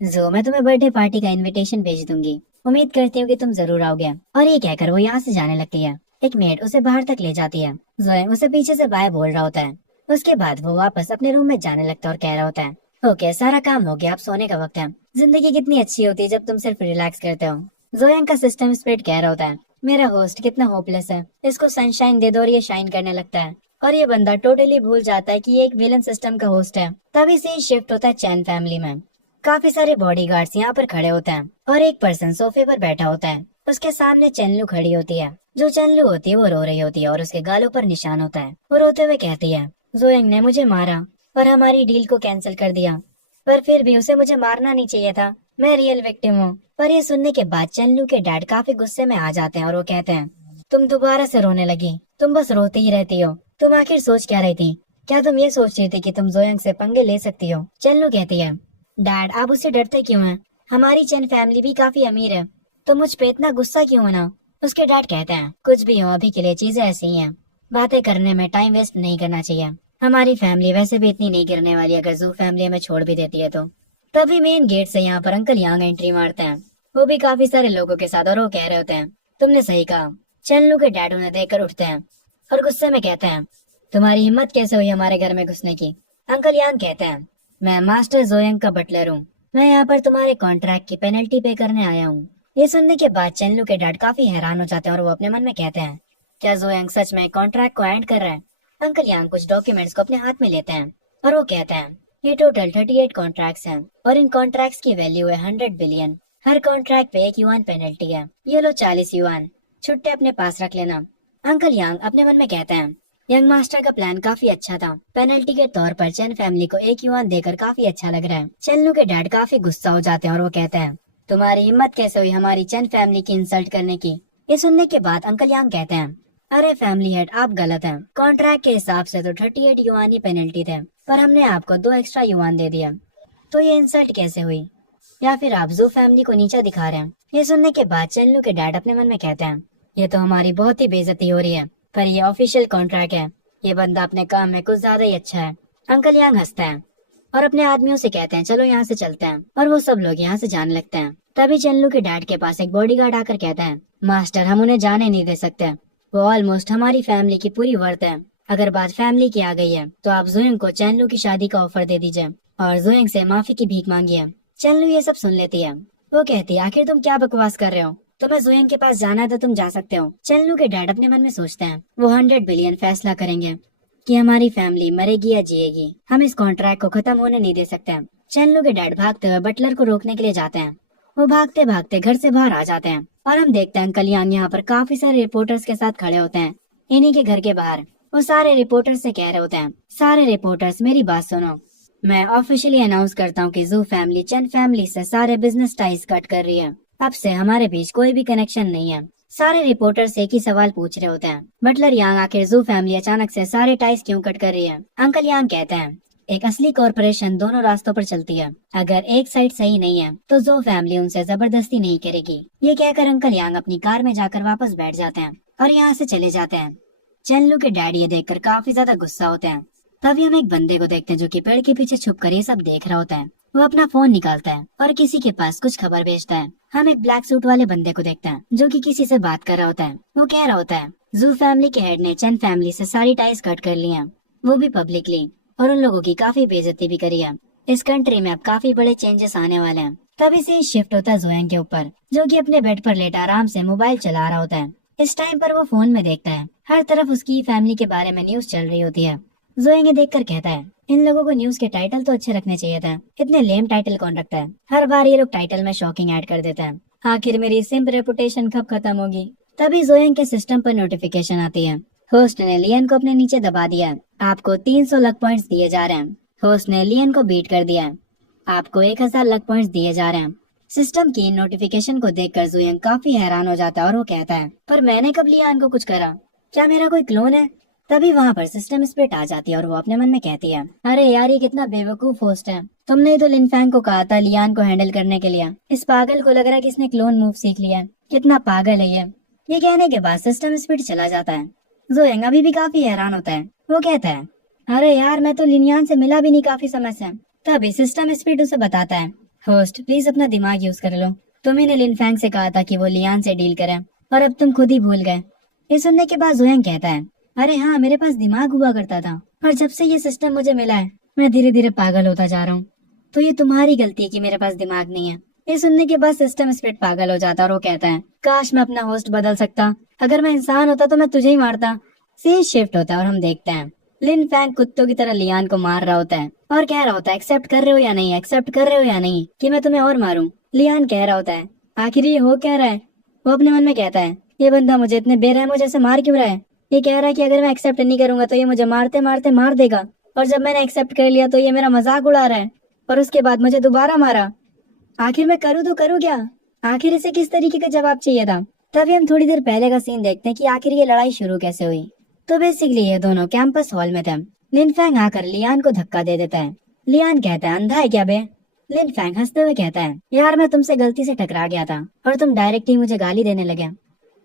जो मैं तुम्हें बर्थडे पार्टी का इनविटेशन भेज दूंगी। उम्मीद करती हूँ कि तुम जरूर आओगे। और ये कहकर वो यहाँ से जाने लगती है। एक मेड उसे बाहर तक ले जाती है। जोएंग उसे पीछे से बाय बोल रहा होता है। उसके बाद वो वापस अपने रूम में जाने लगता है और कह रहा होता है, ओके सारा काम हो गया, अब सोने का वक्त है। जिंदगी कितनी अच्छी होती है जब तुम सिर्फ रिलैक्स करते हो। जोएंग का सिस्टम स्प्रिट कह रहा होता है, मेरा होस्ट कितना होपलेस है, इसको सनशाइन दे दो और ये शाइन करने लगता है। और ये बंदा टोटली भूल जाता है कि ये एक विलन सिस्टम का होस्ट है। तभी से शिफ्ट होता है चैन फैमिली में। काफी सारे बॉडीगार्ड्स यहाँ पर खड़े होते हैं और एक पर्सन सोफे पर बैठा होता है। उसके सामने चेनलू खड़ी होती है। जो चेनलू होती है वो रो रही होती है और उसके गालों पर निशान होता है। वो रोते हुए कहती है, जोएंग ने मुझे मारा और हमारी डील को कैंसिल कर दिया, पर फिर भी उसे मुझे मारना नहीं चाहिए था। मैं रियल विक्टिम हूँ। पर ये सुनने के बाद चेनलू के डैड काफी गुस्से में आ जाते हैं और वो कहते हैं, तुम दोबारा से रोने लगी। तुम बस रोती ही रहती हो। तुम आखिर सोच क्या रही थी? क्या तुम ये सोच रही थी कि तुम जोएंग से पंगे ले सकती हो? चेनलू कहती है, डैड आप उससे डरते क्यों हैं? हमारी चेन फैमिली भी काफी अमीर है, तो मुझ पे इतना गुस्सा क्यों है ना? उसके डैड कहते हैं, कुछ भी हो अभी के लिए चीजें ऐसी ही हैं। बातें करने में टाइम वेस्ट नहीं करना चाहिए। हमारी फैमिली वैसे भी इतनी नहीं गिरने वाली अगर जू फैमिली हमें छोड़ भी देती है तो। तभी मेन गेट से यहाँ पर अंकल यांग एंट्री मारते हैं, वो भी काफी सारे लोगों के साथ, और वो कह रहे होते हैं, तुमने सही कहा। चेनलू के डैड उन्हें देखकर उठते हैं और गुस्से में कहते हैं, तुम्हारी हिम्मत कैसे हुई हमारे घर में घुसने की? अंकल यांग कहते हैं, मैं मास्टर जोयंग का बटलर हूँ। मैं यहाँ पर तुम्हारे कॉन्ट्रैक्ट की पेनल्टी पे करने आया हूँ। ये सुनने के बाद चेनलू के डैड काफी हैरान हो जाते हैं और वो अपने मन में कहते हैं, क्या जोयंग सच में कॉन्ट्रैक्ट को एंड कर रहा है? अंकल यांग कुछ डॉक्यूमेंट्स को अपने हाथ में लेते हैं और वो कहते हैं, ये टोटल 38 कॉन्ट्रैक्ट्स हैं और इन कॉन्ट्रैक्ट्स की वैल्यू है 100 बिलियन। हर कॉन्ट्रैक्ट पे 1 युआन पेनल्टी है। ये लो 40 युआन, छुट्टे अपने पास रख लेना। अंकल यांग अपने मन में कहते हैं, यंग मास्टर का प्लान काफी अच्छा था। पेनल्टी के तौर पर चेन फैमिली को 1 युआन देकर काफी अच्छा लग रहा है। चेनलू के डैड काफी गुस्सा हो जाते हैं और वो कहते हैं, तुम्हारी हिम्मत कैसे हुई हमारी चेन फैमिली की इंसल्ट करने की? ये सुनने के बाद अंकल यांग कहते हैं, अरे फैमिली हेड आप गलत हैं। कॉन्ट्रैक्ट के हिसाब से तो 38 युआन ही पेनल्टी थे, पर हमने आपको 2 एक्स्ट्रा युआन दे दिया, तो ये इंसल्ट कैसे हुई? या फिर आप जू फैमिली को नीचा दिखा रहे हैं? ये सुनने के बाद चेनलू के डैड अपने मन में कहते हैं, ये तो हमारी बहुत ही बेइज्जती हो रही है, पर ये ऑफिशियल कॉन्ट्रैक्ट है। ये बंदा अपने काम में कुछ ज्यादा ही अच्छा है। अंकल यांग हंसते हैं और अपने आदमियों से कहते हैं, चलो यहाँ से चलते हैं, और वो सब लोग यहाँ से जाने लगते हैं। तभी चेनलू के डैड के पास एक बॉडीगार्ड आकर कहता है, मास्टर हम उन्हें जाने नहीं दे सकते, वो ऑलमोस्ट हमारी फैमिली की पूरी वर्थ है। अगर बात फैमिली की आ गई है तो आप जोइंग को चेनलू की शादी का ऑफर दे दीजिए और जोइंग से माफी की भीख मांगिए। चेनलू ये सब सुन लेती है। वो कहती है, आखिर तुम क्या बकवास कर रहे हो? तुम्हें जोइंग के पास जाना है तो तुम जा सकते हो। चेनलू के डैड अपने मन में सोचते हैं, वो 100 बिलियन फैसला करेंगे कि हमारी फैमिली मरेगी या जिएगी। हम इस कॉन्ट्रैक्ट को खत्म होने नहीं दे सकते। चेनलू के डैड भागते हुए बटलर को रोकने के लिए जाते हैं। वो भागते भागते घर से बाहर आ जाते हैं और हम देखते हैं अंकल यांग यहाँ पर काफी सारे रिपोर्टर्स के साथ खड़े होते हैं। इन्हीं के घर के बाहर वो सारे रिपोर्टर्स से कह रहे होते हैं, सारे रिपोर्टर्स मेरी बात सुनो, मैं ऑफिशियली अनाउंस करता हूँ कि जू फैमिली चेन फैमिली से सारे बिजनेस टाइज कट कर रही है। अब से हमारे बीच कोई भी कनेक्शन नहीं है। सारे रिपोर्टर्स एक ही सवाल पूछ रहे होते हैं, बटलर यांग आखिर जू फैमिली अचानक से सारे टाइज क्यों कट कर रही है? अंकल यांग कहते हैं, एक असली कॉरपोरेशन दोनों रास्तों पर चलती है। अगर एक साइड सही नहीं है तो जो फैमिली उनसे जबरदस्ती नहीं करेगी। ये कहकर अंकल यांग अपनी कार में जाकर वापस बैठ जाते हैं और यहाँ से चले जाते हैं। चेनलू के डैडी ये देखकर काफी ज्यादा गुस्सा होते हैं। तभी हम एक बंदे को देखते हैं जो कि पेड़ के पीछे छुप कर ये सब देख रहा होता है। वो अपना फोन निकालता है और किसी के पास कुछ खबर भेजता है। हम एक ब्लैक सूट वाले बंदे को देखते हैं जो कि किसी से बात कर रहा होता है। वो कह रहा होता है जू फैमिली के हेड ने चैन फैमिली से सारी टाइज कट कर ली है, वो भी पब्लिकली, और उन लोगों की काफी बेइज्जती भी करी है। इस कंट्री में अब काफी बड़े चेंजेस आने वाले हैं। तभी से शिफ्ट होता है जोयांग के ऊपर, जो कि अपने बेड पर लेटा आराम से मोबाइल चला रहा होता है। इस टाइम पर वो फोन में देखता है हर तरफ उसकी फैमिली के बारे में न्यूज चल रही होती है। जोयांग ये देखकर कहता है इन लोगों को न्यूज के टाइटल तो अच्छे रखने चाहिए था, इतने लेम टाइटल कौन रखता है, हर बार ये लोग टाइटल में शॉकिंग ऐड कर देते हैं। आखिर मेरी सिंप रेपुटेशन कब खत्म होगी। तभी जोयांग के सिस्टम पर नोटिफिकेशन आती है, होस्ट ने लियन को अपने नीचे दबा दिया है, आपको 300 लक पॉइंट्स दिए जा रहे हैं। होस्ट ने लियन को बीट कर दिया है, आपको 1000 लक पॉइंट्स दिए जा रहे हैं। सिस्टम की नोटिफिकेशन को देखकर जोयांग काफी हैरान हो जाता है और वो कहता है पर मैंने कब लियान को कुछ करा, क्या मेरा कोई क्लोन है। तभी वहाँ पर सिस्टम स्प्लिट आ जाती है और वो अपने मन में कहती है अरे यार ये कितना बेवकूफ होस्ट है, तुमने तो लिनफैंग को कहा था लियान को हैंडल करने के लिए, इस पागल को लग रहा है कि इसने क्लोन मूव सीख लिया है, कितना पागल है ये कहने के बाद सिस्टम स्प्लिट चला जाता है। जोयांग अभी भी काफी हैरान होता है। वो कहता है अरे यार मैं तो लिनियान से मिला भी नहीं काफी समय से। तभी सिस्टम स्प्लिट उसे बताता है होस्ट प्लीज अपना दिमाग यूज कर लो, तुम्ही ने लिनफैंग से कहा था कि वो लियान से डील करे और अब तुम खुद ही भूल गए। ये सुनने के बाद जोयांग कहता है अरे हाँ मेरे पास दिमाग हुआ करता था, पर जब से ये सिस्टम मुझे मिला है मैं धीरे धीरे पागल होता जा रहा हूँ, तो ये तुम्हारी गलती है कि मेरे पास दिमाग नहीं है। ये सुनने के बाद सिस्टम स्प्लिट पागल हो जाता है और वो कहता है काश मैं अपना होस्ट बदल सकता, अगर मैं इंसान होता तो मैं तुझे ही मारता। सीन शिफ्ट होता है और हम देखते हैं लिनफैंग कुत्तों की तरह लियान को मार रहा होता है और कह रहा होता है एक्सेप्ट कर रहे हो या नहीं, एक्सेप्ट कर रहे हो या नहीं कि मैं तुम्हें और मारूं। लियान कह रहा होता है आखिर ये हो क्या रहा है। वो अपने मन में कहता है ये बंदा मुझे इतने बेरहमों जैसे मार क्यों रहा है, ये कह रहा है कि अगर मैं एक्सेप्ट नहीं करूंगा तो ये मुझे मारते मारते मार देगा, और जब मैंने एक्सेप्ट कर लिया तो ये मेरा मजाक उड़ा रहा है और उसके बाद मुझे दोबारा मारा। आखिर मैं करूँ तो करूँ क्या, आखिर इसे किस तरीके का जवाब चाहिए था। तभी हम थोड़ी देर पहले का सीन देखते हैं कि आखिर ये लड़ाई शुरू कैसे हुई। तो बेसिकली ये दोनों कैंपस हॉल में थे। लिनफैंग आकर लियान को धक्का दे देता है। लियान कहता है अंधा है क्या बे। लिनफैंग हंसते हुए कहता है यार मैं तुमसे गलती से टकरा गया था और तुम डायरेक्ट ही मुझे गाली देने लगे,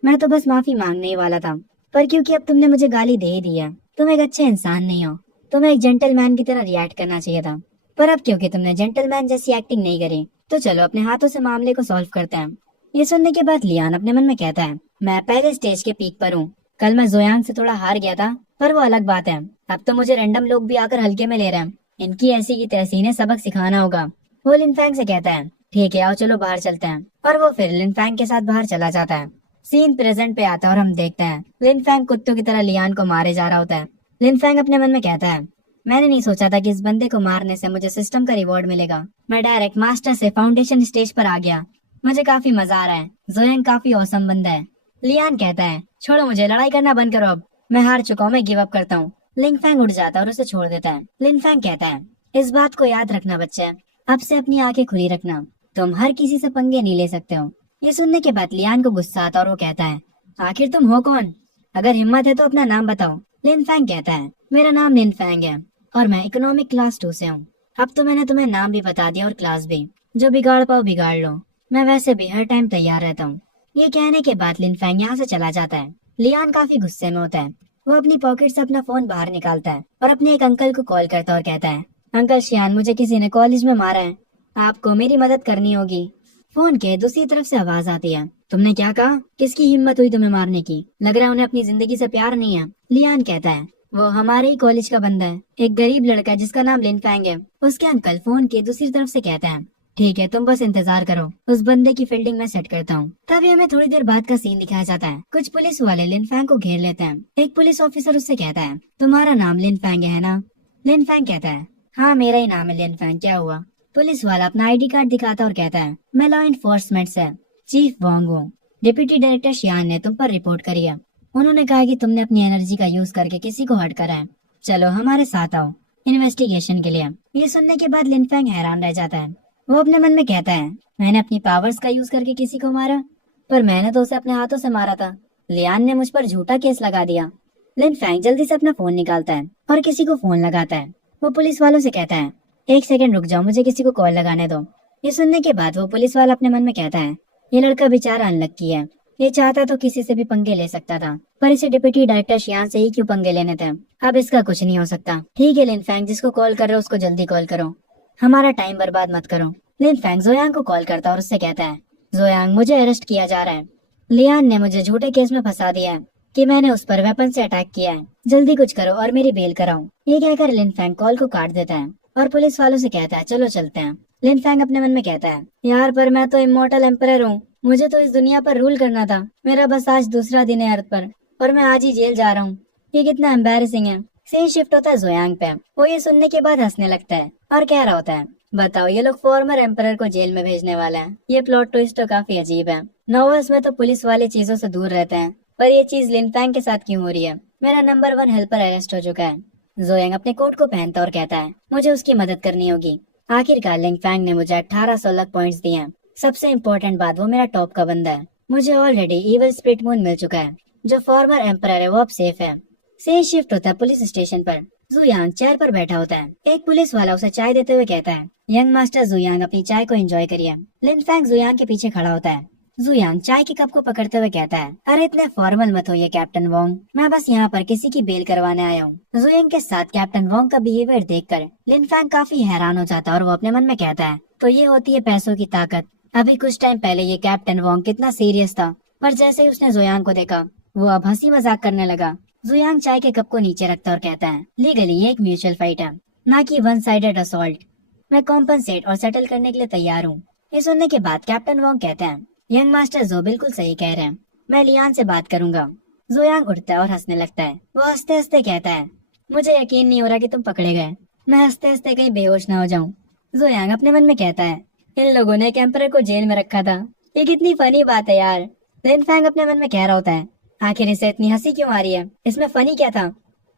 मैं तो बस माफी मांगने ही वाला था, पर क्योंकि अब तुमने मुझे गाली दे ही दी है, तुम एक अच्छे इंसान नहीं हो, तुम्हें एक जेंटलमैन की तरह रिएक्ट करना चाहिए था, पर अब क्योंकि तुमने जेंटलमैन जैसी एक्टिंग नहीं करी तो चलो अपने हाथों से मामले को सॉल्व करते हैं। ये सुनने के बाद लियान अपने मन में कहता है मैं पहले स्टेज के पीक पर हूँ, कल मैं जोयांग से थोड़ा हार गया था पर वो अलग बात है, अब तो मुझे रैंडम लोग भी आकर हल्के में ले रहे हैं, इनकी ऐसी की तैसी ने सबक सिखाना होगा। वो लिनफैंग से कहता है ठीक है आओ चलो बाहर चलते हैं, और वो फिर लिनफैंग के साथ बाहर चला जाता है। सीन प्रेजेंट पे आता है और हम देखते हैं लिनफैंग कुत्तों की तरह लियान को मारे जा रहा होता है। लिनफैंग अपने मन में कहता है मैंने नहीं सोचा था कि इस बंदे को मारने से मुझे सिस्टम का रिवॉर्ड मिलेगा, मैं डायरेक्ट मास्टर से फाउंडेशन स्टेज पर आ गया, मुझे काफी मजा आ रहा है, जोयांग काफी औसम बंदा है। लियान कहता है छोड़ो मुझे, लड़ाई करना बंद करो, अब मैं हार चुका हूँ, मैं गिव अप करता हूँ। लिनफैंग उठ जाता है और उसे छोड़ देता है। लिनफैंग कहता है इस बात को याद रखना बच्चे, अब से अपनी आंखें खुली रखना, तुम हर किसी से पंगे नहीं ले सकते हो। ये सुनने के बाद लियान को गुस्सा आता है और वो कहता है आखिर तुम हो कौन, अगर हिम्मत है तो अपना नाम बताओ। लिनफैंग कहता है मेरा नाम लिनफैंग है और मैं इकोनॉमिक क्लास 2 से हूँ। अब तो मैंने तुम्हें नाम भी बता दिया और क्लास भी, जो बिगाड़ पाओ बिगाड़ लो, मैं वैसे भी हर टाइम तैयार रहता हूँ। ये कहने के बाद लिनफैंग यहाँ से चला जाता है। लियान काफी गुस्से में होता है, वो अपनी पॉकेट से अपना फोन बाहर निकालता है और अपने एक अंकल को कॉल करता है और कहता है अंकल शियान मुझे किसी ने कॉलेज में मारा है, आपको मेरी मदद करनी होगी। फोन के दूसरी तरफ से आवाज आती है तुमने क्या कहा, किसकी हिम्मत हुई तुम्हें मारने की, लग रहा है उन्हें अपनी जिंदगी से प्यार नहीं है। लियान कहता है वो हमारे ही कॉलेज का बंदा है, एक गरीब लड़का जिसका नाम लिनफैंग है। उसके अंकल फोन के दूसरी तरफ से कहते हैं ठीक है तुम बस इंतजार करो, उस बंदे की फील्डिंग में सेट करता हूँ। तभी हमें थोड़ी देर बाद का सीन दिखाया जाता है। कुछ पुलिस वाले लिनफैंग को घेर लेते हैं। एक पुलिस ऑफिसर उससे कहता है तुम्हारा नाम लिनफैंग है ना। लिनफैंग कहता है हाँ मेरा ही नाम है लिनफैंग, क्या हुआ। पुलिस वाला अपना आईडी कार्ड दिखाता और कहता है मैं लॉ एनफोर्समेंट से चीफ वोंग हूँ, डिप्टी डायरेक्टर शियान ने तुम पर रिपोर्ट करी है, उन्होंने कहा कि तुमने अपनी एनर्जी का यूज करके किसी को हर्ट करा है, चलो हमारे साथ आओ इन्वेस्टिगेशन के लिए। ये सुनने के बाद लिनफैंग हैरान रह जाता है। वो अपने मन में कहता है मैंने अपनी पावर्स का यूज करके किसी को मारा, पर मैंने तो उसे अपने हाथों से मारा था, लियान ने मुझ पर झूठा केस लगा दिया। लिनफैंग जल्दी से अपना फोन निकालता है और किसी को फोन लगाता है। वो पुलिस वालों से कहता है एक सेकंड रुक जाओ, मुझे किसी को कॉल लगाने दो। ये सुनने के बाद वो पुलिस वाला अपने मन में कहता है ये लड़का बेचारा अनलक्की है, ये चाहता तो किसी से भी पंगे ले सकता था, पर इसे डिप्टी डायरेक्टर शियान से ही क्यों पंगे लेने थे। अब इसका कुछ नहीं हो सकता। ठीक है लिन फैंग, जिसको कॉल कर रहे हो उसको जल्दी कॉल करो, हमारा टाइम बर्बाद मत करो। लिन फैंग जोयांग को कॉल करता और उससे कहता है, जोयांग मुझे अरेस्ट किया जा रहा है। लियान ने मुझे झूठे केस में फंसा दिया है कि मैंने उस पर वेपन से अटैक किया है। जल्दी कुछ करो और मेरी बेल कराओ। ये कहकर लिन फैंग कॉल को काट देता है और पुलिस वालों से कहता है, चलो चलते हैं। लिन फैंग अपने मन में कहता है, यार पर मैं तो इमॉर्टल एम्परर हूँ, मुझे तो इस दुनिया पर रूल करना था। मेरा बस आज दूसरा दिन है अर्थ पर और मैं आज ही जेल जा रहा हूँ। ये कितना एम्बैरेसिंग है। सीन शिफ्ट होता है जोयांग पे। वो ये सुनने के बाद हंसने लगता है और कह रहा होता है, बताओ ये लोग फॉर्मर एम्परर को जेल में भेजने वाले हैं। ये प्लॉट ट्विस्ट तो काफी अजीब है। नॉवेल्स में तो पुलिस वाले चीजों से दूर रहते हैं, पर ये चीज लिन फैंग के साथ क्यों हो रही है। मेरा नंबर 1 हेल्पर अरेस्ट हो चुका है। जोयांग अपने कोट को पहनता और कहता है, मुझे उसकी मदद करनी होगी। आखिरकार लिन फैंग ने मुझे 1800 लक पॉइंट्स दिए हैं। सबसे इम्पोर्टेंट बात, वो मेरा टॉप का बंदा है। मुझे ऑलरेडी इविल स्प्लिट मून मिल चुका है। जो फॉर्मर एम्परर है वो अब सेफ है। सीन शिफ्ट होता है पुलिस स्टेशन पर। जुयांग चेयर पर बैठा होता है। एक पुलिस वाला उसे चाय देते हुए कहता है, यंग मास्टर जुयांग अपनी चाय को एंजॉय करिए। लिन फैंग जुयांग के पीछे खड़ा होता है। जुयांग चाय के कप को पकड़ते हुए कहता है, अरे इतने फॉर्मल मत होइए कैप्टन वोंग, मैं बस यहाँ पर किसी की बेल करवाने आया हूँ। जुयांग के साथ कैप्टन वोंग का बिहेवियर देखकर लिन फैंग काफी हैरान हो जाता है और वो अपने मन में कहता है, तो ये होती है पैसों की ताकत। अभी कुछ टाइम पहले ये कैप्टन वोंग कितना सीरियस था, पर जैसे ही उसने जुयांग को देखा वो अब हंसी मजाक करने लगा। जुयांग चाय के कप को नीचे रखता और कहता है, लीगली ये एक म्यूचुअल फाइट है, ना कि वन साइडेड असॉल्ट। मैं कॉम्पनसेट और सेटल करने के लिए तैयार हूँ। ये सुनने के बाद कैप्टन वोंग कहते हैं, यंग मास्टर जो बिल्कुल सही कह रहे हैं, मैं लियान से बात करूंगा। जुयांग उठता है और हंसने लगता है। वो हंसते हंसते कहता है, मुझे यकीन नहीं हो रहा कि तुम पकड़े गए। मैं हंसते हंसते कहीं बेहोश ना हो जाऊं। जुयांग अपने मन में कहता है, इन लोगों ने एक एम्परर को जेल में रखा था। ये कितनी फनी बात है यार। लिन फैंग अपने मन में कह रहा होता है, आखिर इसे इतनी हंसी क्यों आ रही है, इसमें फनी क्या था।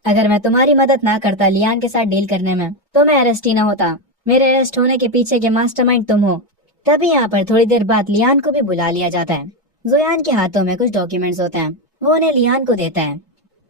अगर मैं तुम्हारी मदद ना करता लियान के साथ डील करने में, तो मैं अरेस्ट ही ना होता। मेरे अरेस्ट होने के पीछे के मास्टरमाइंड तुम हो। तभी यहाँ पर थोड़ी देर बाद लियान को भी बुला लिया जाता है। जुयान के हाथों में कुछ डॉक्यूमेंट्स होते हैं। वो उन्हें लियान को देता है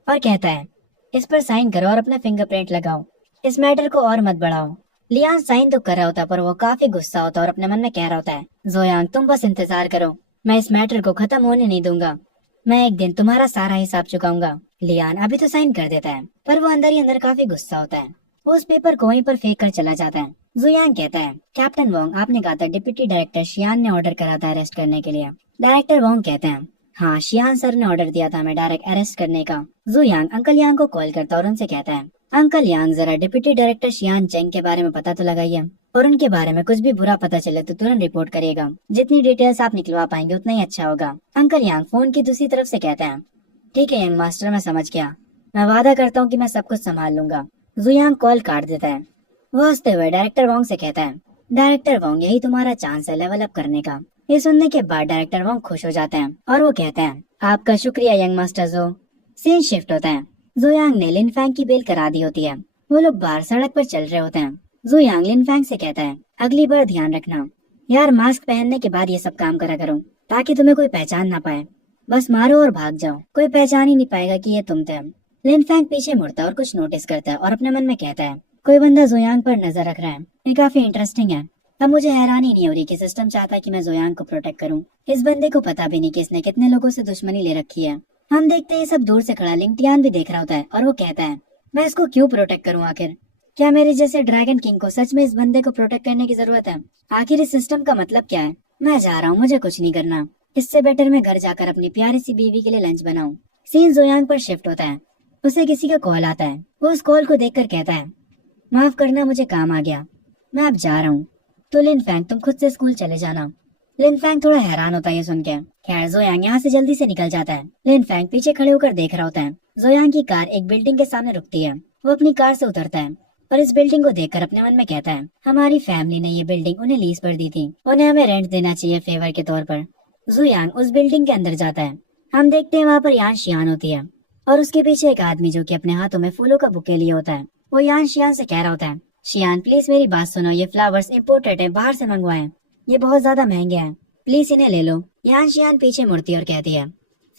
और कहता है, इस पर साइन करो और अपना फिंगरप्रिंट लगाओ। इस मैटर को और मत बढ़ाओ। लियान साइन तो कर रहा होता पर वो काफी गुस्सा होता और अपने मन में कह रहा होता है, जोयांग तुम बस इंतजार करो, मैं इस मैटर को खत्म होने नहीं दूंगा। मैं एक दिन तुम्हारा सारा हिसाब चुकाऊंगा। लियान अभी तो साइन कर देता है, पर वो अंदर ही अंदर काफी गुस्सा होता है। वो उस पेपर को वहीं पर फेंक कर चला जाता है। जुयांग कहता है, कैप्टन वोंग आपने कहा था डिप्टी डायरेक्टर शियान ने ऑर्डर करा था अरेस्ट करने के लिए। डायरेक्टर वोंग कहते हैं, हाँ शियान सर ने ऑर्डर दिया था मैं डायरेक्ट अरेस्ट करने का। जुयांग अंकल यांग को कॉल करता और उनसे कहता है, अंकल यांग जरा डिप्टी डायरेक्टर शियान चेंग के बारे में पता तो लगाइए, और उनके बारे में कुछ भी बुरा पता चले तो तुरंत रिपोर्ट करिएगा। जितनी डिटेल्स आप निकलवा पाएंगे उतना ही अच्छा होगा। अंकल यांग फोन की दूसरी तरफ से कहते हैं, ठीक है यंग मास्टर मैं समझ गया, मैं वादा करता हूँ कि मैं सब कुछ संभाल लूंगा। जुयांग कॉल काट देता है। वो हंसते हुए डायरेक्टर वोंग से कहता है, डायरेक्टर वोंग यही तुम्हारा चांस है लेवल अप करने का। ये सुनने के बाद डायरेक्टर वोंग खुश हो जाते हैं और वो कहते हैं, आपका शुक्रिया यंग मास्टर जो। सीन शिफ्ट होता है। जुयांग ने लिन फैंग की बेल करा दी होती है। वो लोग बाहर सड़क पर चल रहे होते हैं। जुयांग लिन फैंग से कहता है, अगली बार ध्यान रखना यार, मास्क पहनने के बाद ये सब काम करा करो ताकि तुम्हें कोई पहचान ना पाए। बस मारो और भाग जाओ, कोई पहचान ही नहीं पाएगा कि ये तुम थे। लिन फैंग पीछे मुड़ता और कुछ नोटिस करता है और अपने मन में कहता है, कोई बंदा जुयांग पर नजर रख रहा है, ये काफी इंटरेस्टिंग है। अब मुझे हैरानी नहीं हो रही कि सिस्टम चाहता है कि मैं जुयांग को प्रोटेक्ट करूं। इस बंदे को पता भी नहीं कि इसने कितने लोगों से दुश्मनी ले रखी है। हम देखते हैं सब दूर से खड़ा लिंगटियान भी देख रहा होता है और वो कहता है, मैं इसको क्यों प्रोटेक्ट करूं आखिर? क्या मेरे जैसे ड्रैगन किंग को सच में इस बंदे को प्रोटेक्ट करने की जरूरत है? आखिर इस सिस्टम का मतलब क्या है? मैं जा रहा हूँ, मुझे कुछ नहीं करना। इससे बेटर मैं घर जाकर अपनी प्यारी सी बीवी के लिए लंच बनाऊं। सीन जुयांग पर शिफ्ट होता है। उसे किसी का कॉल आता है। वो उस कॉल को देखकर कहता है, माफ करना मुझे काम आ गया, मैं अब जा रहा हूँ। तो लिन फैंग तुम खुद से स्कूल चले जाना। लिन फैंग थोड़ा हैरान होता है ये सुन के। खैर जुयांग यहाँ से जल्दी से निकल जाता है। लिन फैंग पीछे खड़े होकर देख रहा होता है। जुयांग की कार एक बिल्डिंग के सामने रुकती है। वो अपनी कार से उतरता है और इस बिल्डिंग को देखकर अपने मन में कहता है, हमारी फैमिली ने ये बिल्डिंग उन्हें लीज पर दी थी, उन्हें हमें रेंट देना चाहिए फेवर के तौर पर। जुयांग उस बिल्डिंग के अंदर जाता है। हम देखते हैं वहाँ पर यान शियान होती है और उसके पीछे एक आदमी जो कि अपने हाथों में फूलों का बुके लिए होता है। वो यान शियान से कह रहा होता है, शियान प्लीज मेरी बात सुनो, ये फ्लावर्स इम्पोर्टेड है, बाहर से मंगवाए, ये बहुत ज्यादा महंगे हैं, प्लीज इन्हें ले लो। यान शियान पीछे मुड़ती और कहती है,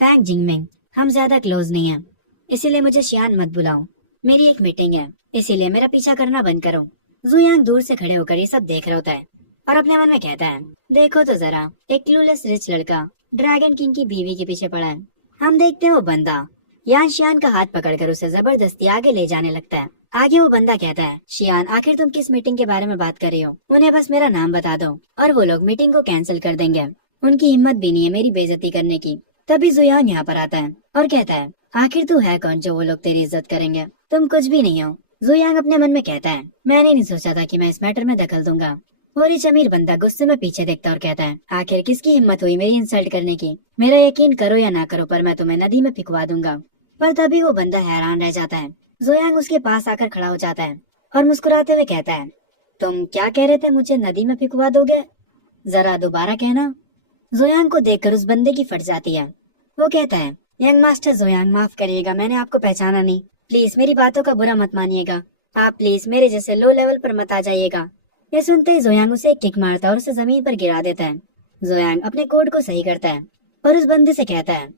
फैंग जिंगमिंग हम ज्यादा क्लोज नहीं है, इसीलिए मुझे शियान मत बुलाओ, मेरी एक मीटिंग है, इसीलिए मेरा पीछा करना बंद करो। जुयांग दूर से खड़े होकर ये सब देख रहा होता है और अपने मन में कहता है, देखो तो जरा, एक क्लूलेस रिच लड़का ड्रैगन किंग की बीवी के पीछे पड़ा है। हम देखते हैं वो बंदा यान शियान का हाथ पकड़कर उसे जबरदस्ती आगे ले जाने लगता है। आगे वो बंदा कहता है, शियान आखिर तुम किस मीटिंग के बारे में बात कर रही हो? उन्हें बस मेरा नाम बता दो और वो लोग मीटिंग को कैंसिल कर देंगे। उनकी हिम्मत भी नहीं है मेरी बेइज्जती करने की। तभी जुयान यहाँ पर आता है और कहता है, आखिर तू है कौन जो वो लोग तेरी इज्जत करेंगे? तुम कुछ भी नहीं हो। जुयांग अपने मन में कहता है, मैंने नहीं सोचा था कि मैं इस मैटर में दखल दूंगा। और ये अमीर बंदा गुस्से में पीछे देखता और कहता है, आखिर किसकी हिम्मत हुई मेरी इंसल्ट करने की? मेरा यकीन करो या ना करो पर मैं तुम्हें नदी में फिकवा दूंगा। पर तभी वो बंदा हैरान रह जाता है। जुयांग उसके पास आकर खड़ा हो जाता है और मुस्कुराते हुए कहता है, तुम क्या कह रहे थे, मुझे नदी में फिकवा दोगे? जरा दोबारा कहना। जुयांग को देखकर उस बंदे की फट जाती है। वो कहता है, यंग मास्टर जुयांग, माफ करिएगा, मैंने आपको पहचाना नहीं। प्लीज मेरी बातों का बुरा मत मानिएगा। आप प्लीज मेरे जैसे लो लेवल पर मत आ जाइएगा। ये सुनते ही जुयांग उसे एक किक मारता है और उसे जमीन पर गिरा देता है। जुयांग अपने कोड को सही करता है और उस बंदे से कहता है,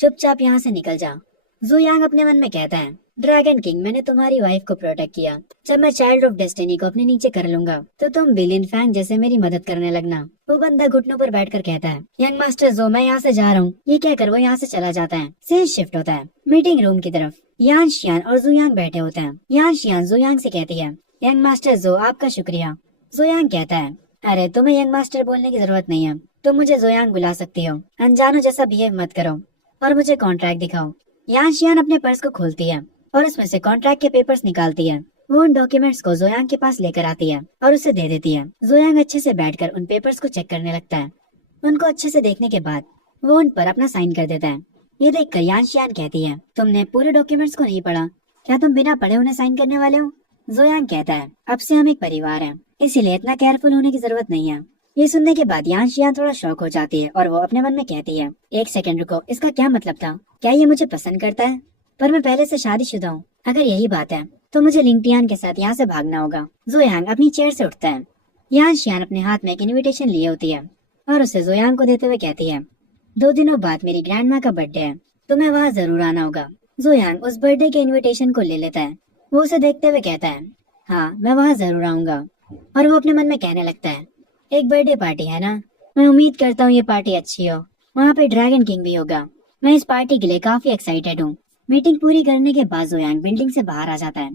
चुपचाप यहाँ से निकल जा। जुयांग अपने मन में कहता है, ड्रैगन किंग, मैंने तुम्हारी वाइफ को प्रोटेक्ट किया। जब मैं चाइल्ड ऑफ डेस्टिनी को अपने नीचे कर लूंगा तो तुम बिलियन फैंग जैसे मेरी मदद करने लगना। वो बंदा घुटनों पर बैठकर कहता है, यंग मास्टर जो, मैं यहाँ से जा रहा हूँ। ये कहकर वो यहाँ से चला जाता है। सीन शिफ्ट होता है मीटिंग रूम की तरफ। यान शियान और जुयांग बैठे होते हैं। यान शियान जुयांग से कहती है, यंग मास्टर जो, आपका शुक्रिया। जुयांग कहता है, अरे तुम्हें यंग मास्टर बोलने की जरूरत नहीं है, तुम मुझे जुयांग बुला सकती हो। अनजानो जैसा बिहेव मत करो और मुझे कॉन्ट्रैक्ट दिखाओ। यान शियान अपने पर्स को खोलती है और उसमें से कॉन्ट्रैक्ट के पेपर्स निकालती है। वो उन डॉक्यूमेंट्स को जोयांग के पास लेकर आती है और उसे दे देती है। जोयांग अच्छे से बैठकर उन पेपर्स को चेक करने लगता है। उनको अच्छे से देखने के बाद वो उन पर अपना साइन कर देता है। ये देखकर यान शियान कहती है, तुमने पूरे डॉक्यूमेंट्स को नहीं पढ़ा? क्या तुम बिना पढ़े उन्हें साइन करने वाले हो? जोयांग कहता है, अब से हम एक परिवार हैं, इसीलिए इतना केयरफुल होने की जरूरत नहीं है। ये सुनने के बाद यान शियान थोड़ा शॉक हो जाती है और वो अपने मन में कहती है, एक सेकंड रुको, इसका क्या मतलब था? क्या ये मुझे पसंद करता है? पर मैं पहले से शादीशुदा हूँ। अगर यही बात है तो मुझे लिंगटियान के साथ यहाँ से भागना होगा। जोयांग अपनी चेयर से उठता है। यान शियान अपने हाथ में एक इनविटेशन लिए होती है और उसे जोयांग को देते हुए कहती है, 2 दिनों बाद मेरी ग्रैंड माँ का बर्थडे है, तुम्हें वहाँ जरूर आना होगा। जोयांग उस बर्थडे के इन्विटेशन को ले लेता है। वो उसे देखते हुए कहता है, हाँ मैं वहाँ जरूर आऊंगा। और वो अपने मन में कहने लगता है, एक बर्थडे पार्टी है ना, मैं उम्मीद करता हूँ ये पार्टी अच्छी हो। वहाँ पे ड्रैगन किंग भी होगा। मैं इस पार्टी के लिए काफी एक्साइटेड हूँ। मीटिंग पूरी करने के बाद जोयांग बिल्डिंग से बाहर आ जाता है।